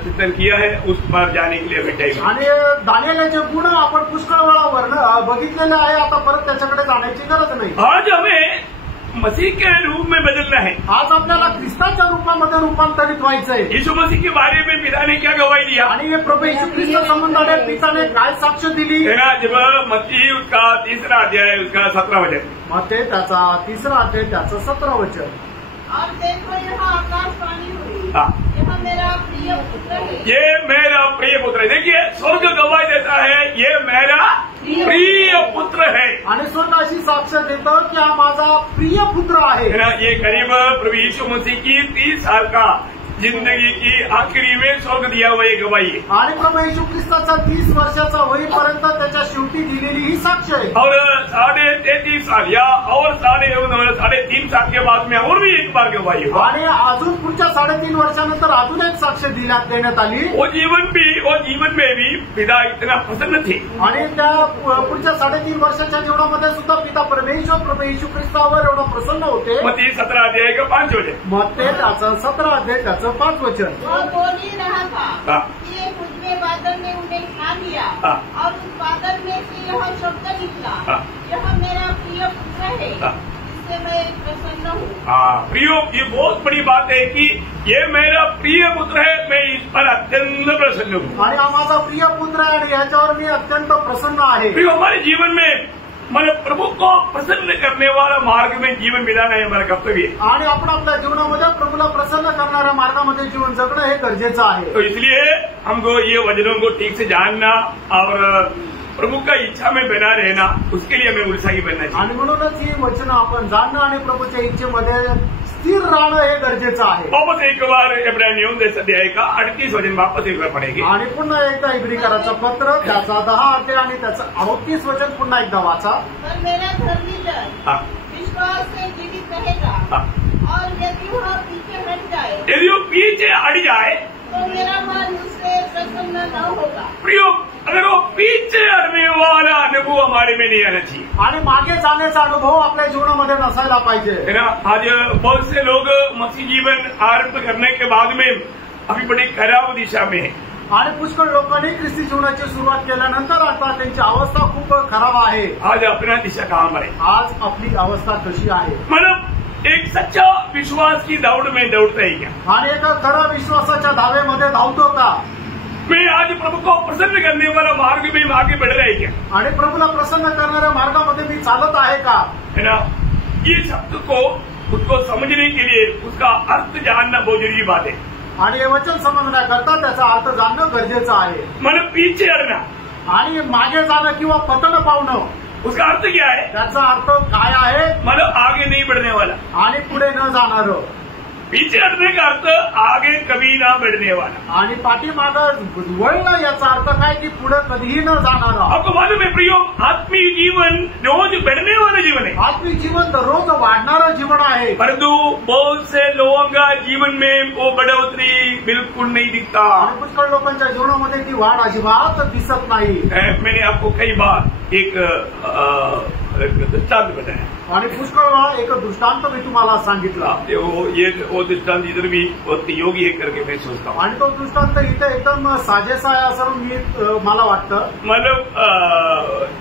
चिंतन किया है, उस पर जाने के लिए हमें टाइम. आणि दानियलाचे गुण आपण पुष्कळ वेळा बघितलेले आहे, आता परत त्याच्याकडे जाण्याची गरज नाही. आज हमें मसीह के रूप में बदलना है. आज आपल्याला ख्रिस्ताच्या रूपामध्ये रूपांतरित व्हायचंय. यीशु मसीह के बारे में पिता ने क्या गवाही दिया. आणि हे प्रभू येशू ख्रिस्त संबंधाने पिताने काय साक्ष दिली. जब मत्ती उसका 3 अध्याय उसका 17 वचन. मत्ती त्याचा 3 अध्याय त्याचं 17 वचन. और देखो यहाँ आकाशवाणी हुई, यह मेरा प्रिय पुत्र है. ये मेरा प्रिय पुत्र है. देखिए स्वर्ग गवाही देता है, ये मेरा प्रिय पुत्र है. आणि स्वर्ग अशी साक्ष देतं की हा माझा प्रिय पुत्र आहे. ये करीब प्रभु यीशु मसीह की 30 साल का जिंदगी की आखिरी में स्वर्ग दिया हुआ एक गवाही है. आणि प्रभू येशू ख्रिस्ताचा 30 वर्षाचा होईपर्यंत त्याच्या शेवटी दिलेली ही साक्ष आहे. और 33.5 साल या और 3.5 साल के बाद में और भी एक बार गवाही हुआ. आणि अजून पुढच्या 3.5 वर्षानंतर अजून एक साक्ष देण्यात आली. वो जीवन में भी पिता इतना प्रसन्न थे. आणि त्या पुढच्या 3.5 वर्षाच्या जीवनामध्ये सुद्धा पिता परमेश्वर प्रभू येशू ख्रिस्तावर एवढं प्रसन्न होते. मत्ती 17 अध्याय का 5 वचन. मत्ती त्याचं 17 अध्याय त्याचं 5 वचन. वो बोल ही रहा था कि एक उजले बादल ने उन्हें खा लिया, और उस बादल में से यह शब्द निकला, यह मेरा प्रिय पुत्र है, इससे मैं प्रसन्न हूँ. प्रियो, ये बहुत बड़ी बात है कि ये मेरा प्रिय पुत्र है, मैं इस पर अत्यंत प्रसन्न हूँ. आणि हा माझा प्रिय पुत्र आहे आणि ह्याच्यावर मी अत्यंत प्रसन्न आहे. प्रियो, हमारे जीवन में मतलब प्रभु को प्रसन्न करने वाला मार्ग में जीवन बिताना है हमारा कर्तव्य है. आणि आपण आपल्या जीवनामध्ये प्रभूला प्रसन्न करणाऱ्या मार्गामध्ये जीवन जगणं हे गरजेचं आहे. तो इसलिए हमको ये वचनों को ठीक से जानना और प्रभु का इच्छा में बना रहना, उसके लिए हमें उत्साही बनना चाहिए. आणि म्हणूनच ही वचनं आपण जाणणं आणि प्रभूच्या इच्छेमध्ये स्थिर राहणं हे गरजेचं आहे. वापस एक बार इब्रानियों 10 अध्याय का 38 वचन वापस एक बार पढ़ेंगे. आणि पुन्हा एकदा इब्रिकराचं पत्र त्याचा 10 अध्याय आणि त्याचं 38 वचन पुन्हा एकदा वाचा. पर मेरा धर्मी जन विश्वास से जीवित रहेगा, और यदि वह पीछे हट जाए, यदि वो पीछे हट जाए तो मेरा मन उससे प्रसन्न न होगा. प्रियो, अगर वो पीछे हटने वाला अनुभव हमारे में नहीं आना चाहिए. आणि मागे जाण्याचा अनुभव आपल्या जीवनामध्ये नसायला पाहिजे. है ना. आज बहुत से लोग मसीह जीवन आरंभ करने के बाद में अभी बड़ी खराब दिशा में है. आणि पुष्कळ लोकांनी ख्रिस्ती जीवनाची सुरुवात केल्यानंतर आता त्यांची अवस्था खूप खराब आहे. आज अपना दिशा कहाँ पर है? आज आपली अवस्था कशी आहे? मतलब एक सच्चा विश्वास की दौड़ में दौड़ता है क्या? आणि एक खरा विश्वासाच्या धावेमध्ये धावतो का? मैं आज प्रभु को प्रसन्न करने वाला मार्ग में आगे बढ़ रहा है क्या? आणि प्रभूला प्रसन्न करणाऱ्या मार्गामध्ये मी चालत आहे का? है ना? ये शब्द को उसको समझने के लिए उसका अर्थ जानना बहुत जरूरी बात है. आणि हे वचन समजण्याकरता त्याचा अर्थ जाणणं गरजेचं आहे. मतलब पीछे हटना, आणि मागे जाणं किंवा पतन पावणं, उसका अर्थ क्या है? त्याचा अर्थ काय आहे? मतलब आगे नहीं बढ़ने वाला. आणि पुढे न जाणारं. पीछे हटने का अर्थ आगे कभी ना बढ़ने वाला. आणि पाठीमागं वळणं याचा अर्थ काय की पुढे कधीही न जाणारा. आपको मालूम है प्रियो, आत्मीय जीवन रोज बढ़ने वाला जीवन है. आत्मिक जीवन दररोज वाढणारं जीवन आहे. परंतु बहुत से लोगों का जीवन में वो बढ़ोतरी बिल्कुल नहीं दिखता. आणि पुष्कळ लोकांच्या जीवनामध्ये ती वाढ अजिबात दिसत नाही. मैंने आपको कई बार एक दृष्टांत बताया. आणि पुष्कळ वेळा एक दृष्टांत मी तुम्हाला सांगितला. वो दृष्टांत इधर भी बहुत योगी है करके मैं सोचता हूँ. आणि तो दृष्टांत इथे एकदम साजेसा आहे असं मला वाटतं. मतलब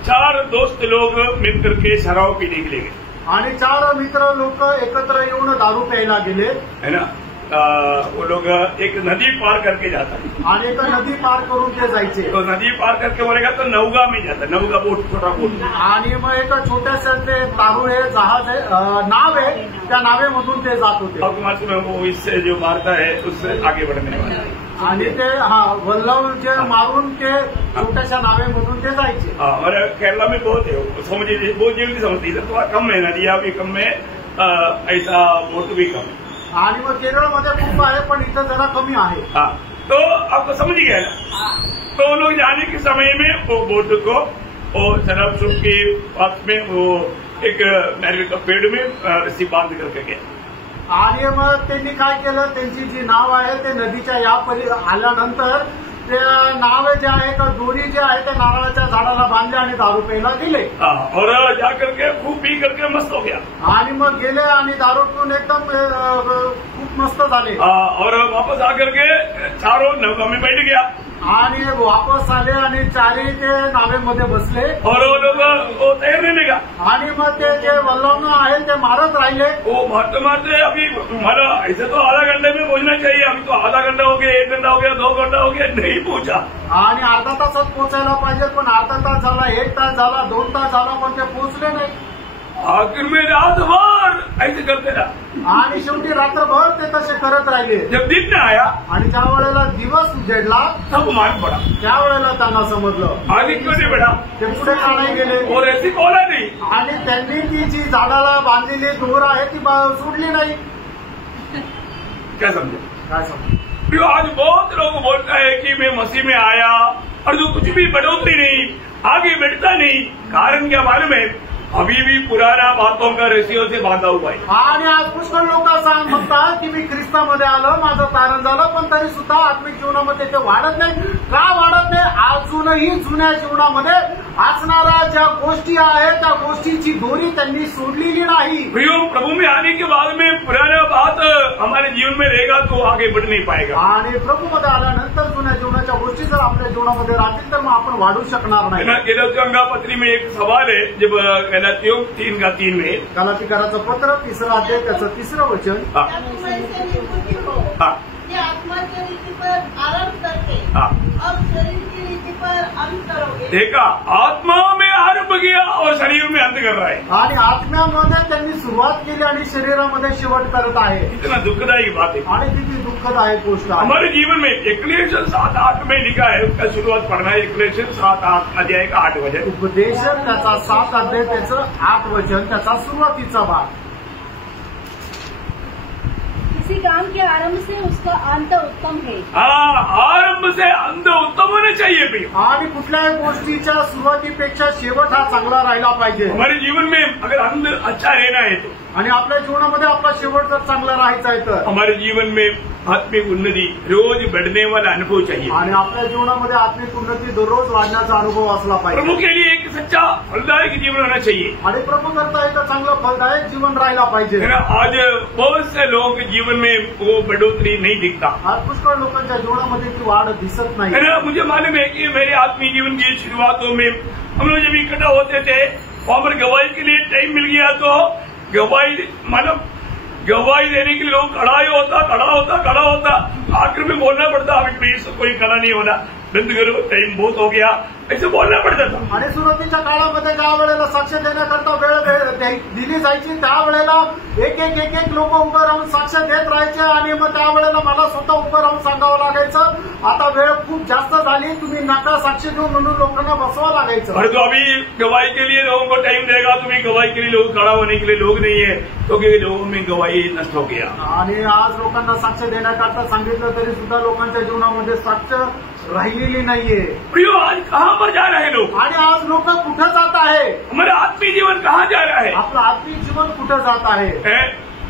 4 दोस्त लोग मिलकर के शराब पीने के लिए गए. आणि 4 मित्र लोक एकत्र येऊन दारू प्यायला गेले. है ना? वो लोग एक नदी पार करके जाता है. आणि एक नदी पार करून ते जायचे. तो नदी पार करके बोलेगा तो नौगा में जाता. नौगा बोट, छोटा बोट. आणि मग एक छोट्याशा ते तारू आहे, जहाज आहे, नाव आहे, त्या नावेमधून ते जात होते. वो इससे जो मारता है उससे आगे बढ़ने वाला है. आणि ते वल्लव जे मारून ते छोट्याशा नावेमधून ते जायचे. और केरला में बहुत है, समझिए बहुत जल्दी समझती है. थोड़ा कम है, नदिया भी कम है, ऐसा बोट भी कम है. आणि मग केरळमध्ये खूप आहे, पण इथं जरा कमी आहे. हाँ, तो आपको समझ गया ना? तो वो लोग जाने के समय में वो बोट को और शराब सूप के पास में वो एक नारियल का पेड़ में रस्सी बांध करके गए. आणि मग त्यांनी काय केलं, त्यांची जी नाव आहे ते नदीच्या या परी आल्यानंतर ते नाव जे आहे का दोरी जे आहे ते नारळाच्या झाडाला बांधले आणि दारू प्यायला गेले. और जा करके खूब पी करके मस्त हो गया. आणि मग गेले आणि दारू पिऊन एकदम खूप मस्त झाले. और वापस आकर के चारों नौका में बैठ गया. आणि वापस आले आणि 4ही ते नावेमध्ये बसले. और वो लोग वो तैरने लगा. आणि मग ते जे वल्लवणं आहे ते मारत राहिले. वो मारते मारते अभी हमारा ऐसे तो आधा घंटे में पहुंचना चाहिए, अभी तो आधा घंटा हो गया, 1 घंटा हो गया, 2 घंटा हो गया, नहीं पहुंचा. आणि अर्धा तासात पोहोचायला पाहिजे, पण अर्धा तास झाला, 1 तास झाला, 2 तास झाला, पण ते पोहोचले नाही. आखिर में रात भर ऐसे करते रहा. आणि शेवटी रात्रभर ते तसे करत राहिले. जब दिन में आया आणि ज्या वेळेला दिवस उजेडला सब मालूम पड़ा. त्यावेळेला त्यांना समजलं आगे क्यों नहीं बढ़ा. ते पुढे का नाही गेले. और ऐसी बोला नहीं. आणि त्यांनी ती जी झाडाला बांधलेली दोर आहे ती सोडली नाही. क्या समझे? काय समज. आज बहुत लोग बोलता है कि मैं मसीह में आया और जो कुछ भी बढ़ोतरी नहीं, आगे बढ़ता नहीं. कारण क्या मालूम है? अभी भी पुराना बातों का रस्सियों से बांधा हुआ है. आणि आज पुष्कळ लोक असं म्हणतात की मी ख्रिस्तामध्ये आलो, माझं तारण झालं, पण तरी सुद्धा आत्मिक जीवनामध्ये ते वाढत नाही. का वाढत नाही? अजूनही जुन्या जीवनामध्ये असणाऱ्या ज्या गोष्टी आहेत त्या गोष्टीची दोरी त्यांनी सोडलेली नाही. प्रभु में आने के बाद में पुराना बात हमारे जीवन में रहेगा तो आगे बढ़ नहीं पाएगा. आणि प्रभूमध्ये आल्यानंतर जुन्या जीवनाच्या गोष्टी जर आपल्या जीवनामध्ये राहतील तर मग आपण वाढू शकणार नाही. गलातियों में एक सवाल है, जब गलातियों 3:3 में गलातिकराचं पत्र 3रा अध्याय त्याचं 3रं वचन. आत्मा की रीति पर आरंभ करके अब शरीर की रीति पर अंत करोगे. देखा, आत्मा में आरंभ किया और शरीर में अंत कर रहा है. आणि आत्म्यामध्ये त्यांनी सुरुवात केली आणि शरीरामध्ये शेवट करत आहे. इतना दुखदायी बात है. आणि किती दुःखदायक गोष्ट आहे. हमारे जीवन में एक्लेशियस 7:8 में लिखा है, उसका शुरुआत पढ़ना है. एक्लेशियस 7:8 अध्याय का 8 वचन. उपदेश त्याचा 7 अध्याय त्याचं 8 वचन त्याचा सुरुवातीचा भाग. किसी काम के आरंभ से उसका अंत उत्तम है. आरंभ से अंत उत्तम होना चाहिए भी. आणि कुठल्याही गोष्टीच्या सुरुवातीपेक्षा शेवट हा चांगला राहिला पाहिजे. हमारे जीवन में अगर अंत अच्छा रहना है तो, आणि आपल्या जीवनामध्ये आपला शेवट जर चांगला राहायचा आहे तर हमारे जीवन में आत्मिक उन्नति रोज बढ़ने वाला अनुभव चाहिए. आणि आपल्या जीवनामध्ये आत्मिक उन्नती दररोज वाढण्याचा अनुभव असला पाहिजे. प्रभु के लिए एक सच्चा फलदायक जीवन जीवन होना चाहिए। आणि प्रभू करता एक चांगलं फलदायक जीवन राहायला पाहिजे। है ना, आज बहुत से लोगों के जीवन में वो बढ़ोतरी नहीं दिखता। आज पुष्कळ लोकांच्या जीवनामध्ये ती वाढ दिसत नाही। है ना, मुझे मालूम है कि मेरे आत्मीय जीवन की शुरुआतों में हम लोग जब इकट्ठा होते थे वहां पर गवाही के लिए टाइम मिल गया तो गवाही मतलब गवाही देने के लिए लोग खड़ा होता आखिर में बोलना पड़ता, अभी प्लीज कोई खड़ा नहीं होना, बंद करो, टाइम बहुत हो गया, ऐसे बोलना पड़ता था। आणि सुरुवातीच्या काळामध्ये ज्या वेळेला साक्ष देण्याकरता वेळ दिली जायची त्यावेळेला एक लोक उभं राहून साक्ष देत राहायचे आणि मग त्यावेळेला मला स्वतः उभं राहून सांगावं लागायचं आता वेळ खूप जास्त झाली, तुम्ही नका साक्ष देऊ म्हणून लोकांना बसवावं लागायचं। और तो अभी गवाही के लिए लोगों को टाइम देगा, तुम्हें गवाही के लिए लोग खड़ा होने के लिए लोग नहीं है, क्योंकि लोगों में गवाही नष्ट हो गया। आणि आज लोकांना साक्ष देण्याकरता सांगितलं तरी सुद्धा लोकांच्या जीवनामध्ये साक्ष राहिलेली नाहीये। प्रियो, आज कहाँ पर जा रहे हैं लोग? आणि आज लोक कुठे जात आहे? हमारा आत्मीय जीवन कहाँ जा रहा है? आपलं आत्मिक जीवन कुठे जात आहे?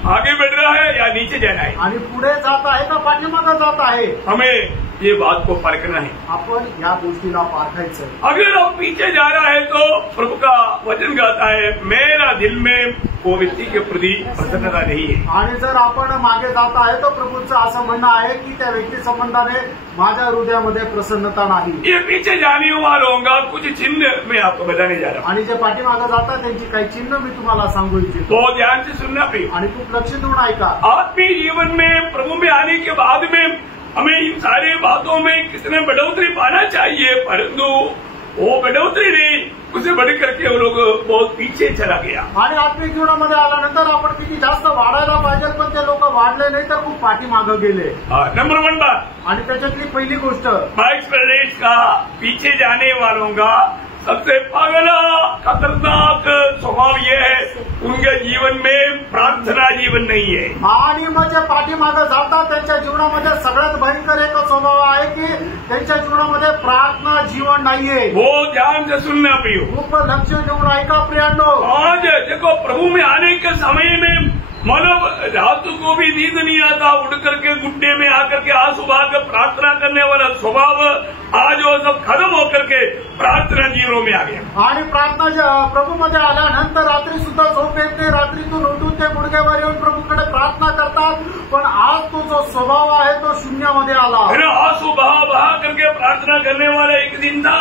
आगे बढ़ रहा है या नीचे जाना है? आणि पुढे जात आहे का पाठीमागे जात आहे? हमें ये बात को परखना है। आपण या गोष्टीला पारखायचं। अगर हम पीछे जा रहा है तो प्रभु का वचन कहता है मेरा दिल में वो व्यक्ति के प्रति प्रसन्नता नहीं है। आणि जर आपण मागे जात आहे तो प्रभूचं असं म्हणणं आहे की त्या व्यक्ती संबंधाने माझ्या हृदयामध्ये प्रसन्नता नाही। ये पीछे जाने वालों का कुछ चिन्ह मैं आपको बताने जा रहा हूँ। आणि जे पाठीमागे जातात त्यांची काही चिन्ह मी तुम्हाला सांगू इच्छितो। बहुत ध्यान से सुनना प्रिय। आणि खूप लक्ष देऊन ऐका। आत्मीय जीवन में प्रभु में आने के बाद में हमें इन सारी बातों में कितने बढ़ोतरी पाना चाहिए, परंतु वो बढ़ोतरी नहीं, उसे बढ़ करके वो लोग बहुत पीछे चला गया। आणि आत्मिक जीवनामध्ये आल्यानंतर आपण किती जास्त वाढायला पाहिजे पण ते लोक वाढले नाही तर खूप पाठीमागे गेले। नंबर 1 बात, आणि त्याच्यातली पहिली गोष्ट बाइक प्रदेश का पीछे जाने वालों का सबसे पहला खतरनाक स्वभाव ये है उनके जीवन में प्रार्थना जीवन नहीं है। आणि मग जे पाठीमागे जातात त्यांच्या जीवनामध्ये सगळ्यात भयंकर एक स्वभाव आहे की त्यांच्या जीवनामध्ये प्रार्थना जीवन नाहीये। वो ध्यान से सुनना प्रियो, खूप लक्ष देऊन ऐका प्रियांनो। आज देखो प्रभु में आने के समय में मतलब रात को भी नींद नहीं आता, उठ करके गुड्डे में आकर के आंसू बहाकर प्रार्थना करने वाला स्वभाव आज वो सब खत्म होकर के प्रार्थना जीवनों में आ गया। आणि प्रार्थना प्रभू मध्ये आल्यानंतर रात्री सुद्धा झोप येत नाही, रात्रीतून उठून ते गुडघ्यावर येऊन प्रभूकडे प्रार्थना करतात, पण आज तो जो स्वभाव आहे तो शून्यामध्ये आला। आंसू बहा करके प्रार्थना करने वाला एक दिन था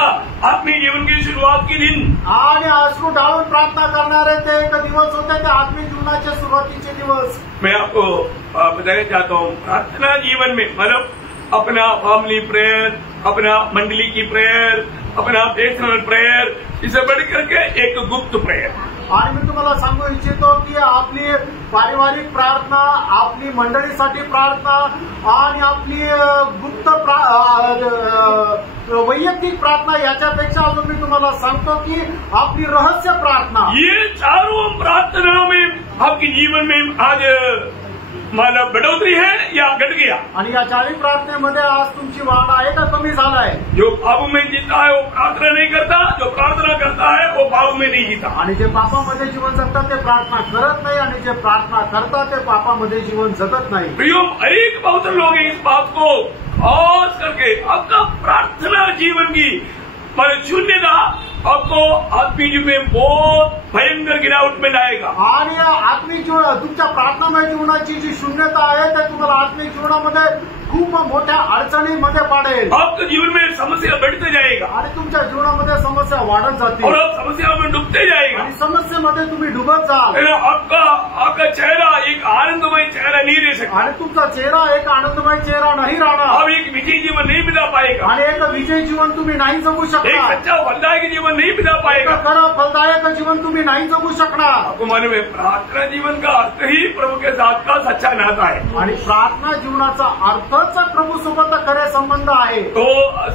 आत्मीय जीवन की शुरुआत की दिन। आणि अश्रू ढाळून प्रार्थना करणारे ते एक दिवस होते ते आत्मिक जीवनाचे सुरुवातीचे दिवस। मैं आपको बताना चाहता हूँ प्रार्थना जीवन में मतलब अपना फैमिली प्रेयर, अपना मंडली की प्रेयर, अपना पर्सनल प्रेयर, इसे बढ़ करके एक गुप्त प्रेयर। आणि मी तुम्हाला सांगू इच्छितो की आपली पारिवारिक प्रार्थना, आपली मंडळीसाठी प्रार्थना आणि आपली गुप्त वैयक्तिक प्रार्थना याच्यापेक्षा अजून मी तुम्हाला सांगतो की आपली रहस्य प्रार्थना, ये चारों प्रार्थना में आपके जीवन में आज मतलब बढ़ोतरी है या घट गया? आणि या चारी प्रार्थनेमध्ये आज तुमची वाढ आहे का कमी झालाय? जो पाप में जीता है वो प्रार्थना नहीं करता, जो प्रार्थना करता है वो पाप में नहीं जीता। आणि जे पापामध्ये जीवन जगतात ते प्रार्थना करत नाही आणि जे प्रार्थना करतात ते पापामध्ये जीवन जगत नाही। प्रियो, एक बहुत लोग इस बात को खास करके आपका प्रार्थना जीवन की शून्यता आपको आत्मीय जीवन में बहुत भयंकर गिरावट में लाएगा। आणि आत्मिक जीवन तुमच्या प्रार्थनामय जीवनाची जी शून्यता आहे ते तुम्हाला आत्मिक जीवनामध्ये खूप मोठ्या अडचणीमध्ये पाडेल। आपके जीवन में समस्या बढ़ते जाएगा आणि तुमच्या जीवनामध्ये समस्या वाढत जातील और आप समस्या में डूबते जाएगा आणि समस्येमध्ये तुम्ही डुबत जाल। आपका चेहरा एक आनंदमय चेहरा नहीं रह सकता आणि तुमचा चेहरा एक आनंदमय चेहरा नाही राहणार। आप एक विजयी जीवन नहीं बिता पाएगा आणि एक विजयी जीवन तुम्ही नाही जगू एक शकणार। सच्चा फलदायक जीवन नहीं बिता पाएगा, खरं फलदायक जीवन तुम्ही नाही जगू शकणार। आपको मालूम है प्रार्थना जीवन का अर्थ ही प्रभु के साथ का सच्चा नाता है। आणि प्रार्थना जीवनाचा अर्थच प्रभू सोबत खरे संबंध आहे। तो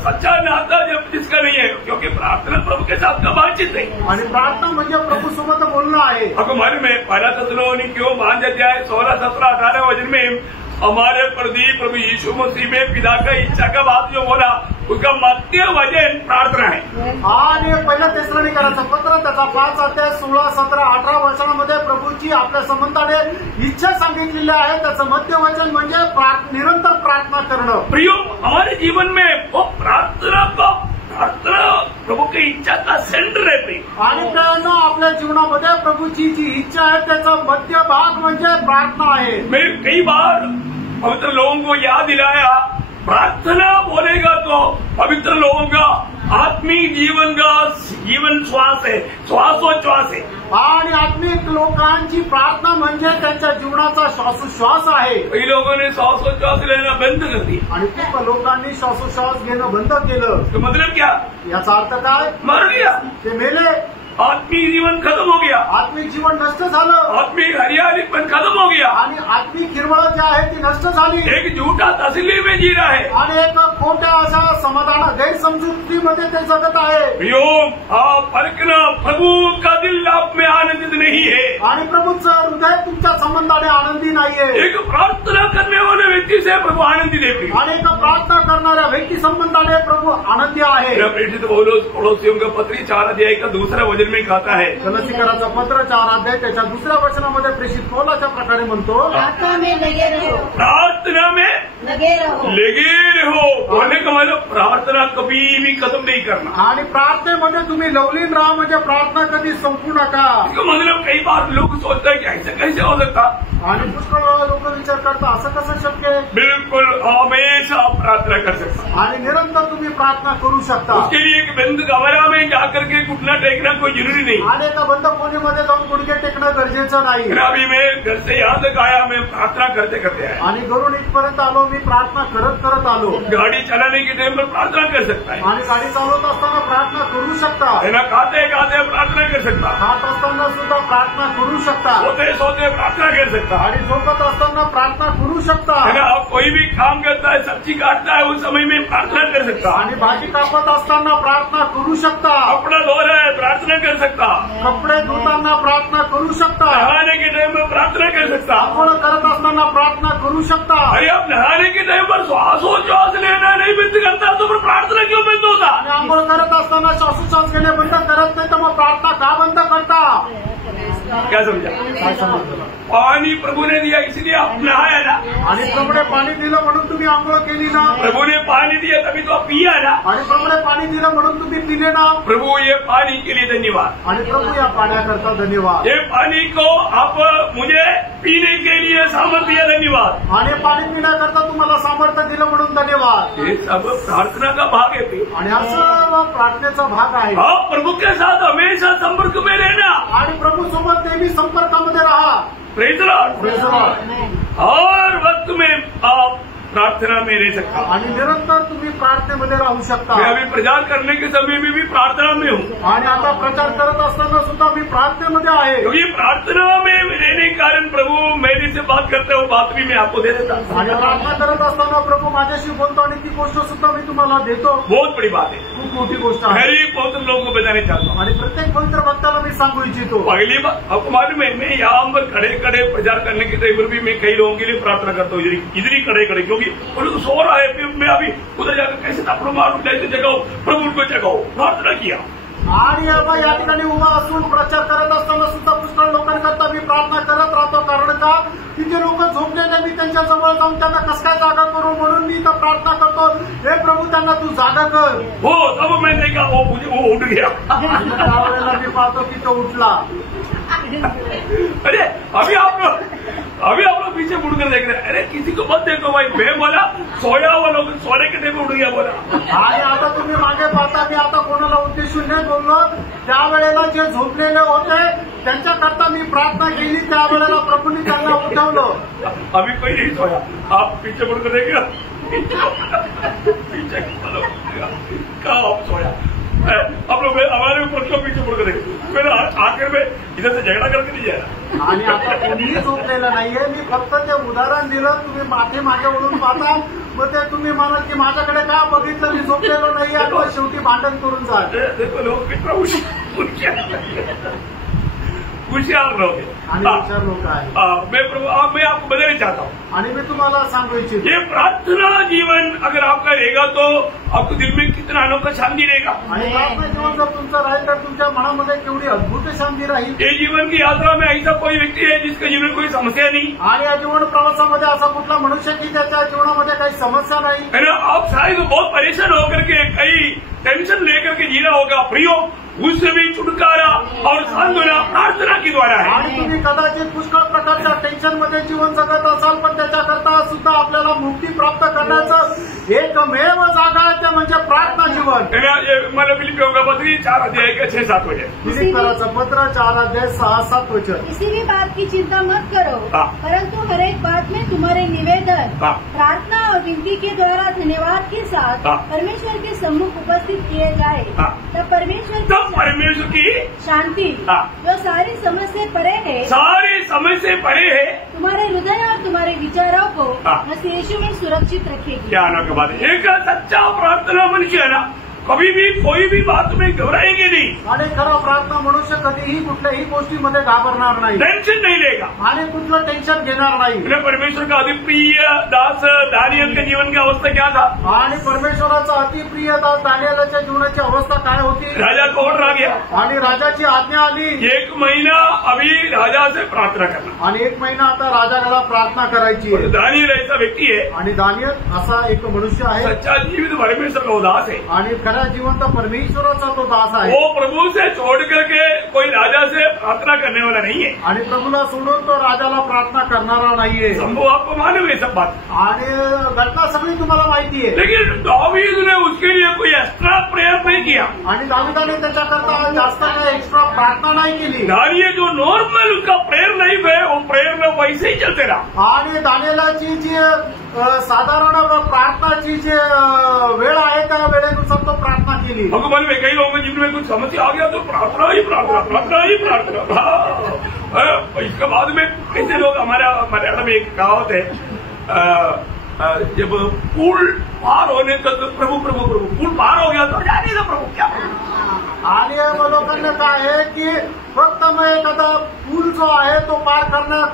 सच्चा नाता जब जिसका नहीं है, क्योंकि प्रार्थना प्रभु के साथ का बातचीत है आणि प्रार्थना म्हणजे प्रभू सोबत बोलणं आहे। आपको मालूम है पहला थेसलोनिकियों 5 अध्याय 16, 17, 18 वचन में हमारे प्रभु यीशु मसीह में पिता का इच्छा का बात जो बोला उसका मध्य वचन प्रार्थना है। आणि पहिल्या थेसलोनिकरांचं पत्र त्याचा 5 अध्याय 16, 17, 18 वचनामध्ये प्रभूची आपल्या संबंधाने इच्छा सांगितलेली आहे, त्याचं मध्य वचन म्हणजे निरंतर प्रार्थना करणं। प्रियो, हमारे जीवन में वो प्रार्थना प्रभु की इच्छा का सेंटर है प्रेम। आणि प्रियांनो, आपल्या जीवनामध्ये प्रभूची जी इच्छा आहे त्याचा मध्य भाग म्हणजे प्रार्थना आहे। मैं कई बार पवित्र लोगों को याद दिलाया, प्रार्थना बोलेगा तो पवित्र लोगों का आत्मिक जीवन का जीवन श्वास है, श्वासोच्छ्वास है। आणि आत्मिक लोकांची प्रार्थना म्हणजे त्यांच्या जीवनाचा श्वासोश्वास आहे। कई लोगों ने श्वासोच्छ्वास लेना बंद कर दिया। आणि खूप लोकांनी श्वासोश्वास घेणं बंद केलं। तो मतलब क्या? याचा अर्थ काय? मर गया, ते मेले, आत्मिक जीवन खत्म हो गया, आत्मिक जीवन नष्ट झालं, आत्मिक हरियाली पण खत्म हो गया, आणि आत्मिक हिरवळ जी आहे ती नष्ट झाली, एक झूठा तसली में जी रहा है। आणि एक खोट्या अशा समाधान गैरसमजुतीमध्ये ते जगत आहे। प्रियोम आप परखना, प्रभु का दिल आप में आनंदित नहीं है। आणि प्रभूचं हृदय तुमच्या संबंधाने आनंदी नाहीये। एक प्रार्थना करने वाले व्यक्ति से प्रभु आनंदी दे। आणि एक प्रार्थना करणाऱ्या व्यक्ती संबंधाने प्रभू आनंदी आहे। मेरा प्रेषित पौलुस पड़ोसियों का पत्री 4 अध्याय का दूसरा वचन में कहता है, गलातियराचा पत्र 4 अध्याय त्याच्या दुसऱ्या वचनामध्ये प्रेषित पौलाच्या प्रकारे म्हणतो, प्रार्थना में लगे रहो, प्रार्थना में लगे रहो। लगे रहो। बोलने का मतलब प्रार्थना कभी भी खत्म नहीं करना। आणि प्रार्थनेमध्ये तुम्ही लवलीन राहा, म्हणजे प्रार्थना कधी संपू नका। इसका मतलब कई बार लोग सोचते हैं कि ऐसा कैसे हो सकता, आणि पुष्कळ लोक विचार करता असं कसं शक्य आहे? बिल्कुल हमेशा आप प्रार्थना कर सकते। आणि निरंतर तुम्ही प्रार्थना करू शकता। उसके लिए एक बंद कमरा में जाकर के घुटना टेकना कोई जरूरी नहीं। आणि एका बंद खोलीमध्ये जाऊन गुडघे टेकणं गरजेचं नाही। अभी मैं घर से यहाँ तक आया, मैं प्रार्थना करते करते आया। आणि घरून इथपर्यंत आलो, मी प्रार्थना करत करत आलो। गाड़ी चलाने के टाइम पर प्रार्थना कर सकता है, आणि गाडी चालवत असताना प्रार्थना करू शकता। है ना, खाते खाते प्रार्थना कर सकता, खात असताना सुद्धा प्रार्थना करू शकता। सोते सोते प्रार्थना कर सकता, आणि झोपत असताना प्रार्थना करू शकता। है ना। आप कोई भी काम करता है, सब्जी काटता है, उस समय में प्रार्थना कर सकता, आणि भाजी कापत असताना प्रार्थना करू शकता। कपड़ा धो रहा है प्रार्थना कर सकता, कपडे धुताना प्रार्थना करू शकता। नहाने के टाइम में प्रार्थना कर सकता। आंघोळ करत असताना प्रार्थना करू शकता। अरे आप नहाने के टाइम पर श्वासोच्छ्वास लेना नहीं बंद करता तो फिर प्रार्थना क्यों बंद होता? आणि आंघोळ करत असताना श्वासोच्छ्वास घेणे बंद करत नाही तर मग प्रार्थना का बंद करता? क्या समझा? काय समजलं? पानी प्रभु ने दिया इसलिए आप नहाया ना, आणि प्रभूने पाणी दिलं म्हणून तुम्ही आंघोळ केली ना। प्रभु ने पानी दिया तभी तो आप पिया ना। आणि प्रभूने पाणी दिलं म्हणून तुम्ही पिले ना। प्रभु ये पानी के लिए धन्यवाद। आणि प्रभू या पाण्याकरता धन्यवाद। ये पानी को आप मुझे पीने के लिए सामर्थ्य दिया, धन्यवाद। आणि पाणी पिण्याकरता तुम्हाला सामर्थ्य दिलं म्हणून धन्यवाद। ये सब प्रार्थना का भाग है प्रिय। आणि हा सर्व प्रार्थनेचा भाग आहे। आप प्रभु के साथ हमेशा संपर्क में रहना आणि प्रभू सोबत नेहमी संपर्कामध्ये राहा। Praise the lord. Praise the lord. हर वक्त में आप प्रार्थना में रह सकता। आणि निरंतर तुम्ही प्रार्थनेमध्ये राहू शकता। मैं अभी प्रचार करने के समय में भी प्रार्थना में हूँ, आणि आता प्रचार करत असताना सुद्धा मी प्रार्थनेमध्ये आहे। क्योंकि प्रार्थना में रहने के कारण प्रभु मेरे से बात करते हो, बात भी मैं आपको दे देता। आणि प्रार्थना करत असताना प्रभू माझ्याशी बोलतो आणि ती गोष्ट सुद्धा मी तुम्हाला देतो। बहुत बड़ी बात है, खूप मोठी गोष्ट आहे। मेरी बहुत लोगों को बताने चाहता हूँ। आणि प्रत्येक पवित्र भक्ताला मी सांगू इच्छितो, पहली बात आपको मालूम है, मैं यहाँ पर खड़े खड़े प्रचार करने के टाइम पर भी मैं कई लोगों के लिए प्रार्थना करता हूँ, इधर ही खड़े खड़े, क्योंकि उनको सो रहा है, फिर मैं अभी उधर जाकर कैसे तापड़ो मारूं, कैसे जगाओ, प्रभु उनको जगाओ, प्रार्थना किया। आणि आपण या ठिकाणी उभा असून प्रचार करत असताना सुद्धा पुष्कळ लोकांकरता मी प्रार्थना करत राहतो। कारण का, तिथे लोक झोपलेले, मी त्यांच्या जवळ जाऊन त्यांना कस काय जागा करू म्हणून मी तर प्रार्थना करतो, हे प्रभू त्यांना तू जागा कर। हो तब मैं देखा वो उठ गया। त्यावेळेला मी पाहतो की तो उठला। अरे अभी आप लोग पीछे मुड़कर देख रहे हैं, अरे किसी को मत देखो भाई, मैं बोला सोया हुआ लोग सोने के टाइम उठ गया बोला। आणि आता तुम्ही मागे पाहता, मी आता कोणाला उद्देशून नाही बोललो, त्यावेळेला जे झोपलेले होते त्यांच्याकरता मी प्रार्थना केली, त्यावेळेला प्रभूंनी त्यांना उठवलं। अभी कोई नहीं सोया, आप पीछे मुड़कर देखिए, पीछे कहा आप सोया, आप लोग हमारे ऊपर क्यों पीछे मुड़कर देखे, मेरा आखिर में इधर से झगड़ा करके नहीं जाएगा। आणि आता कोणीही झोपलेलं नाहीये, मी फक्त ते उदाहरण दिलं, तुम्ही मागे वळून पाहता, मग ते तुम्ही म्हणाल की माझ्याकडे का बघितलं, मी झोपलेलो नाहीये, आता शेवटी भांडण करून जा। देखो लोग कितना होशियार रहोगे। आणि विचार लोक आहे। मैं आपको बताना चाहता हूँ, आणि मी तुम्हाला सांगू इच्छितो, ये प्रार्थना जीवन अगर आपका रहेगा तो आपको दिल में कितना अनोखा शांति रहेगा। आणि प्रार्थना जीवन जर तुमचं राहील तर तुमच्या मनामध्ये केवढी अद्भुत शांती राहील। ये जीवन की यात्रा में ऐसा कोई व्यक्ति है जिसका जीवन कोई समस्या नहीं, आणि या जीवन प्रवासामध्ये असा कुठला मनुष्य की त्याच्या जीवनामध्ये काही समस्या नाही। है ना। आप शायद बहुत परेशान होकर के कई टेंशन लेकर के जीना होगा प्रियो, उससे भी छुटकारा और सांत्वना प्रार्थना के द्वारा है। आणि तुम्ही कदाचित पुष्कळ प्रकारच्या टेन्शन मध्ये जीवन जगत असाल, पण त्याच्याकरता सुद्धा आपल्याला मुक्ती प्राप्त करण्याचं एकमेव जागा आहे ते म्हणजे प्रार्थना जीवन। मला फिलिपियों का पत्री 4 अध्याय के 6-7 वचन, फिलिप्पियों पत्र 4 अध्याय 6-7 वचन। किसी भी बात की चिंता मत करो, परंतु हर एक बात में तुम्हारे निवेदन प्रार्थना और विनती के द्वारा धन्यवाद के साथ परमेश्वर के सम्मुख उपस्थित किए जाए, तब परमेश्वर की शांति जो सारी समझ से परे है, सारी समझ से परे है, तुम्हारे हृदय और तुम्हारे विचारों को मसीह यीशु में सुरक्षित रखेगी। क्या आना के बाद एक सच्चा प्रार्थना मन किया ना, कभी भी कोई भी बात में घबराएंगे नहीं, आणि खरा प्रार्थना मनुष्य कधीही कुठल्याही गोष्टीमध्ये घाबरणार नाही, टेंशन नहीं लेगा आणि कुठलं टेन्शन घेणार नाही। परमेश्वर का अति प्रिय दास दानियल के जीवन की अवस्था क्या था? आणि परमेश्वराचा अतिप्रिय दास दानियेलच्या जीवनाची अवस्था काय होती? राजा को ऑर्डर आ गया आणि राजाची आज्ञा आली, 1 महीना अभी राजा से प्रार्थना करना, आणि 1 महिना आता राजाला प्रार्थना करायची आहे। दानियल ऐसा व्यक्ति है, आणि दानियल असा एक मनुष्य आहे, सच्चा जीवित परमेश्वर का उदास है, आणि खरा जीवंत परमेश्वराचा तो दास आहे। वो प्रभु से छोड़ करके कोई राजा से प्रार्थना करने वाला नहीं है, आणि प्रभूला सोडून तो राजाला प्रार्थना करणारा नाहीये। संभव आपको मालूम है सब बात, आणि घटना सगळी तुम्हाला माहिती आहे। लेकिन दावीद ने उसके लिए कोई एक्स्ट्रा प्रेयर नहीं किया, आणि दाविदाने त्याच्याकरता जास्त काही एक्स्ट्रा प्रार्थना नाही केली। दानियल जो नॉर्मल उसका प्रेयर लाइफ है, वो प्रेयर में वैसे ही चलते रहा। आणि दानियेलाची जी साधारण प्रार्थनाची जी वेळ आहे त्या वेळेनुसार तो प्रार्थना केली। हमको मालूम है कई लोगों के जीवन में कुछ समस्या आ गया तो प्रार्थना ही प्रार्थना, प्रार्थना ही प्रार्थना। इसके बाद में कैसे लोग हमारे मलयालम में एक कहावत है, जब पुल पार होने तक प्रभु प्रभु प्रभु, पुल पार हो गया तो जाने दो प्रभु क्या। आणि लोकांना काय आहे की फक्त मग एखादा पूल जो आहे तो पार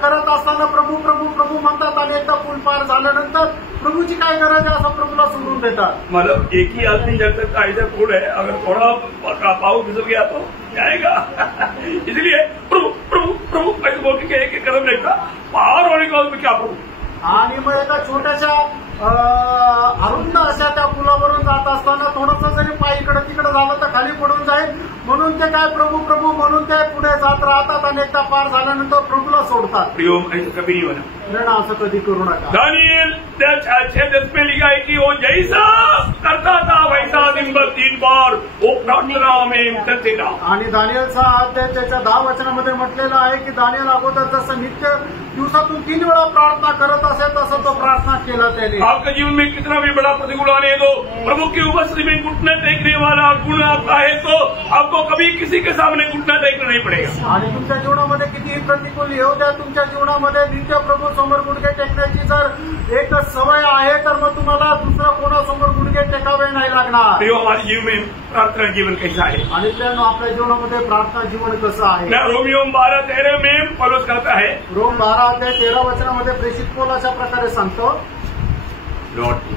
करत असताना प्रभू प्रभू प्रभू म्हणतात, आणि एकदा पूल पार झाल्यानंतर प्रभूची काय गरज आहे असं प्रभूला सोडून देतात। मतलब एक ही आदमी जब तक ऐसा पुल है, अगर थोड़ा पाव फिसल गया तो जाएगा। इसलिए प्रभु प्रभु प्रभु ऐसे बोल के एक कदम नहीं था, पार होने के बाद क्या प्रभु। आणि मग एका छोट्याशा अरुंद अशा त्या पुलावरून जात असताना थोडंसं जरी पाय इकडे तिकडे झालं तर खाली पडून जाईल, म्हणून ते काय प्रभू प्रभू म्हणून ते पुढे जात राहतात, आणि एकदा पार झाल्यानंतर प्रभूला सोडतात। प्रियो ऐसा कभी नहीं बना, असं कधी करू नका। दानियल 6:10 में लिखा है कि वो जैसा करता था वैसा दिन भर 3 बार वो प्रार्थना में करते रहा। आणि दानियलचा अध्याय त्याच्या 10 वचनामध्ये म्हटलेलं आहे की दानियल अगोदर जसं नित्य दिवसातून 3 वेळा प्रार्थना करत असेल तसं तो प्रार्थना केला त्याने। आपके जीवन में कितना भी बड़ा प्रतिकूल आने दो, प्रभु की उपस्थिति में घुटना टेकने वाला गुण आपका है तो आपको कभी किसी के सामने घुटना टेकना नहीं पड़ेगा। आणि तुमच्या जीवनामध्ये कितीही प्रतिकूल येऊ द्या, तुमच्या जीवनामध्ये नित्य प्रभू समोर गुडघे टेकण्याची जर एक सवय आहे तर मग तुम्हाला दुसरं कोणासमोर गुडघे टेकावे नाही लागणार। प्रियो हमारे जीवन में प्रार्थना जीवन कैसा है? आणि त्यानं आपल्या जीवनामध्ये प्रार्थना जीवन कसं आहे? रोमियो 12:13 में पौलुस कहता है, रोम 12 अध्याय 13 वचनामध्ये प्रेषित पौल अशा प्रकारे सांगतो, लॉर्ड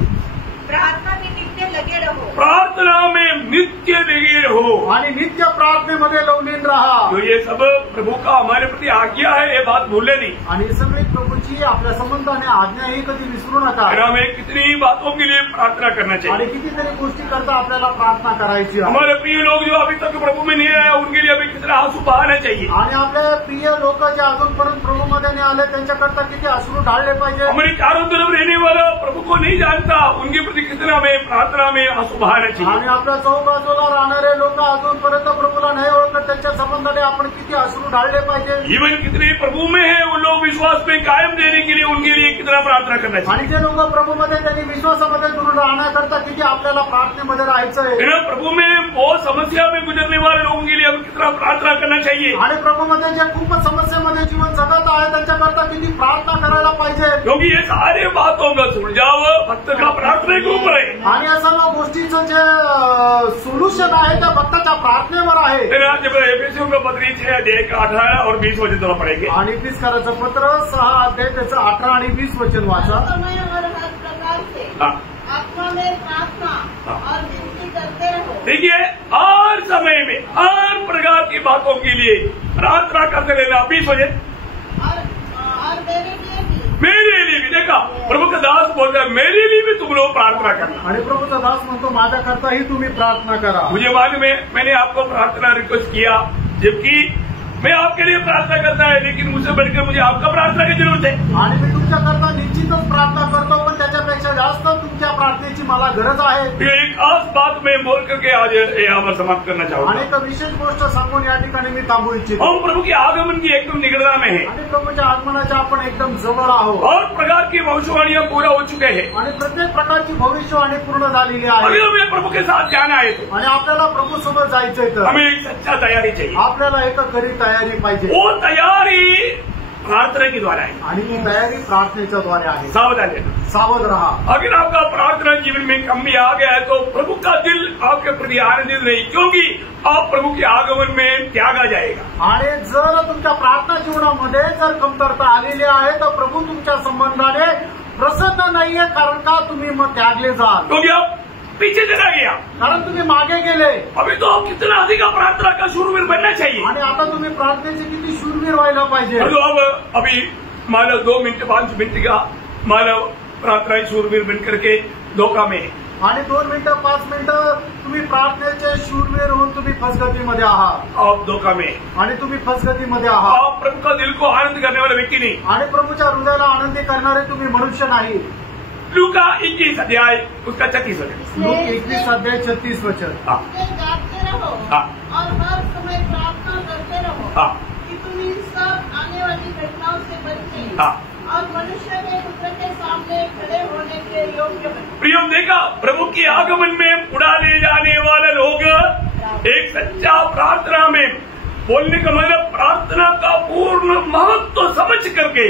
प्रार्थना में नित्य लगे रहो, प्रार्थना में नित्य लगे रहो, आणि नित्य प्रार्थनेमध्ये लवलीन राहा। तो ये सब प्रभू का हमारे प्रति आज्ञा है, ये बात भूले नहीं। आणि सगळी प्रभूची आपल्या संबंधाने आज्ञा ही कधी विसरू नका। हमें कितनी बातों के लिए प्रार्थना करना आणि चाहिए। कितीतरी गोष्टी करता आपल्याला प्रार्थना करायची आहे। हमारे प्रिय लोग जो अभी तक प्रभु में नहीं आए उनके लिए अभी कितना आंसू बहाना चाहिए। आणि आपले प्रिय लोक जे अजूनपर्यंत प्रभूमध्ये नाही आले त्यांच्याकरता किती अश्रू ढाळले पाहिजे। हमारे चारों तरफ रहने वाला प्रभू को नहीं जानता, उनके प्रति कितना हमें प्रार्थना में आंसू बहाना चाहिए। आणि आपल्या चौबाजूला राहणारे लोक अजूनपर्यंत प्रभूला नाही ओळखत, त्यांच्या संबंधाने आपण किती अश्रू ढाळले पाहिजे। जीवन कितने प्रभु में है उन लोग विश्वास में कायम देने के लिए उनके लिए कितना प्रार्थना करना चाहिए। आणि जे लोक प्रभूमध्ये त्यांनी विश्वासामध्ये दृढ राहण्याकरता किती आपल्याला प्रार्थनेमध्ये राहायचं आहे। प्रभु में बहुत समस्या में गुजरने वाले लोगों के लिए हमें कितना प्रार्थना करना चाहिए। आणि प्रभूमध्ये जे खूप समस्येमध्ये जीवन जगत आहे त्यांच्याकरता किती प्रार्थना करायला पाहिजे। क्योंकि ये सारे बातों का सुलझाव भक्त का प्रार्थना के ऊपर है। आणि या सर्व गोष्टीचं जे सोल्युशन आहे त्या भक्ताच्या प्रार्थनेवर आहे। जब एफिसियों का पत्र 6 अध्याय 18 और 20 वचन थोड़ा पढ़ेंगे। आणि एफिसकराचं पत्र 6 अध्याय त्याचं 18 आणि 20 वचन वाचा। समय और हर प्रकार से आत्मा में प्रार्थना और विनती करते रहो। देखिए हर समय में हर प्रकार की बातों के लिए प्रार्थना करते रहना। 20 वचन और मेरे लिए भी मेरे लिए भी देखा प्रभु का दास बोल रहा है मेरे लिए भी तुम लोग प्रार्थना करना। आणि प्रभूचा दास म्हणतो माझ्याकरताही तुम्ही प्रार्थना करा। मुझे मालूम है मैंने आपको प्रार्थना रिक्वेस्ट किया, जबकि मैं आपके लिए प्रार्थना करता है, लेकिन मुझसे बढ़कर मुझे आपका प्रार्थना की जरूरत है। आणि मी तुमच्याकरता निश्चितच प्रार्थना करतो, पण त्याच्यापेक्षा जास्त तुमच्या प्रार्थनेची मला गरज आहे। ये एक खास बात मैं बोल करके आज यहाँ पर समाप्त करना चाहूंगा। आणि एक विशेष गोष्ट सांगून या ठिकाणी मी थांबू इच्छितो। हम प्रभु के आगमन की एकदम निकटता में है आणि प्रभूच्या आगमनाच्या आपण एकदम जवळ आहोत और प्रकार की भविष्यवाणियां पूरा हो चुके हैं। आणि प्रत्येक प्रकारची भविष्यवाणी पूर्ण झालेली अभी आहे हमें प्रभु के साथ जाना है तो आणि आपल्याला प्रभू सोबत जायचंय तर हमें एक सच्चा तैयारी चाहिए। आपल्याला एक खरी तयारी पाहिजे वो तैयारी प्रार्थना के द्वारा है। आणि ही तयारी प्रार्थनेच्या द्वारे आहे। सावधान रहना। सावध रहा। अगर आपका प्रार्थना जीवन में कमी आ गया है तो प्रभु का दिल आपके प्रति आनंदित नहीं, क्योंकि आप प्रभु के आगमन में त्यागा जाएगा। आणि जर तुमच्या प्रार्थना जीवनामध्ये जर कमतरता आलेली आहे तर प्रभू तुमच्या संबंधाने प्रसन्न नाहीये, कारण का तुम्ही मग त्यागले जाल, क्योंकि आप पीछे चला गया। कारण तुम्ही मागे गेले। अभी तो कितना अधिक प्रार्थना का शूरवीर बनना चाहिए। आणि आता तुम्ही प्रार्थनेचे किती शूरवीर व्हायला पाहिजे। तो अब अभी मानव 2 मिनट 5 मिनट का मानव प्रार्थना शूरवीर बन करके धोखा में है। आणि 2 मिनिटं 5 मिनिटं तुम्ही प्रार्थनेचे शूरवीर होऊन तुम्ही फसगतीमध्ये आहात। आप धोखा में है। आणि तुम्ही फसगतीमध्ये आहात। आप प्रभु का दिल को आनंद करने वाला व्यक्ति नहीं। आणि प्रभूच्या हृदयाला आनंदी करणारे तुम्ही मनुष्य नाही। लूका 21 अध्याय उसका 36 वचन। लूक 21 अध्याय 36 वचन। हाँ जागते रहो हाँ और हर समय प्रार्थना करते रहो हाँ कि तुम इन सब आने वाली घटनाओं से बचे हाँ। और मनुष्य के पुत्र के सामने खड़े होने के योग्य बने। प्रियम देखा प्रभु के आगमन में उड़ा ले जाने वाले लोग एक सच्चा प्रार्थना में बोलने का मतलब प्रार्थना का पूर्ण महत्व समझ करके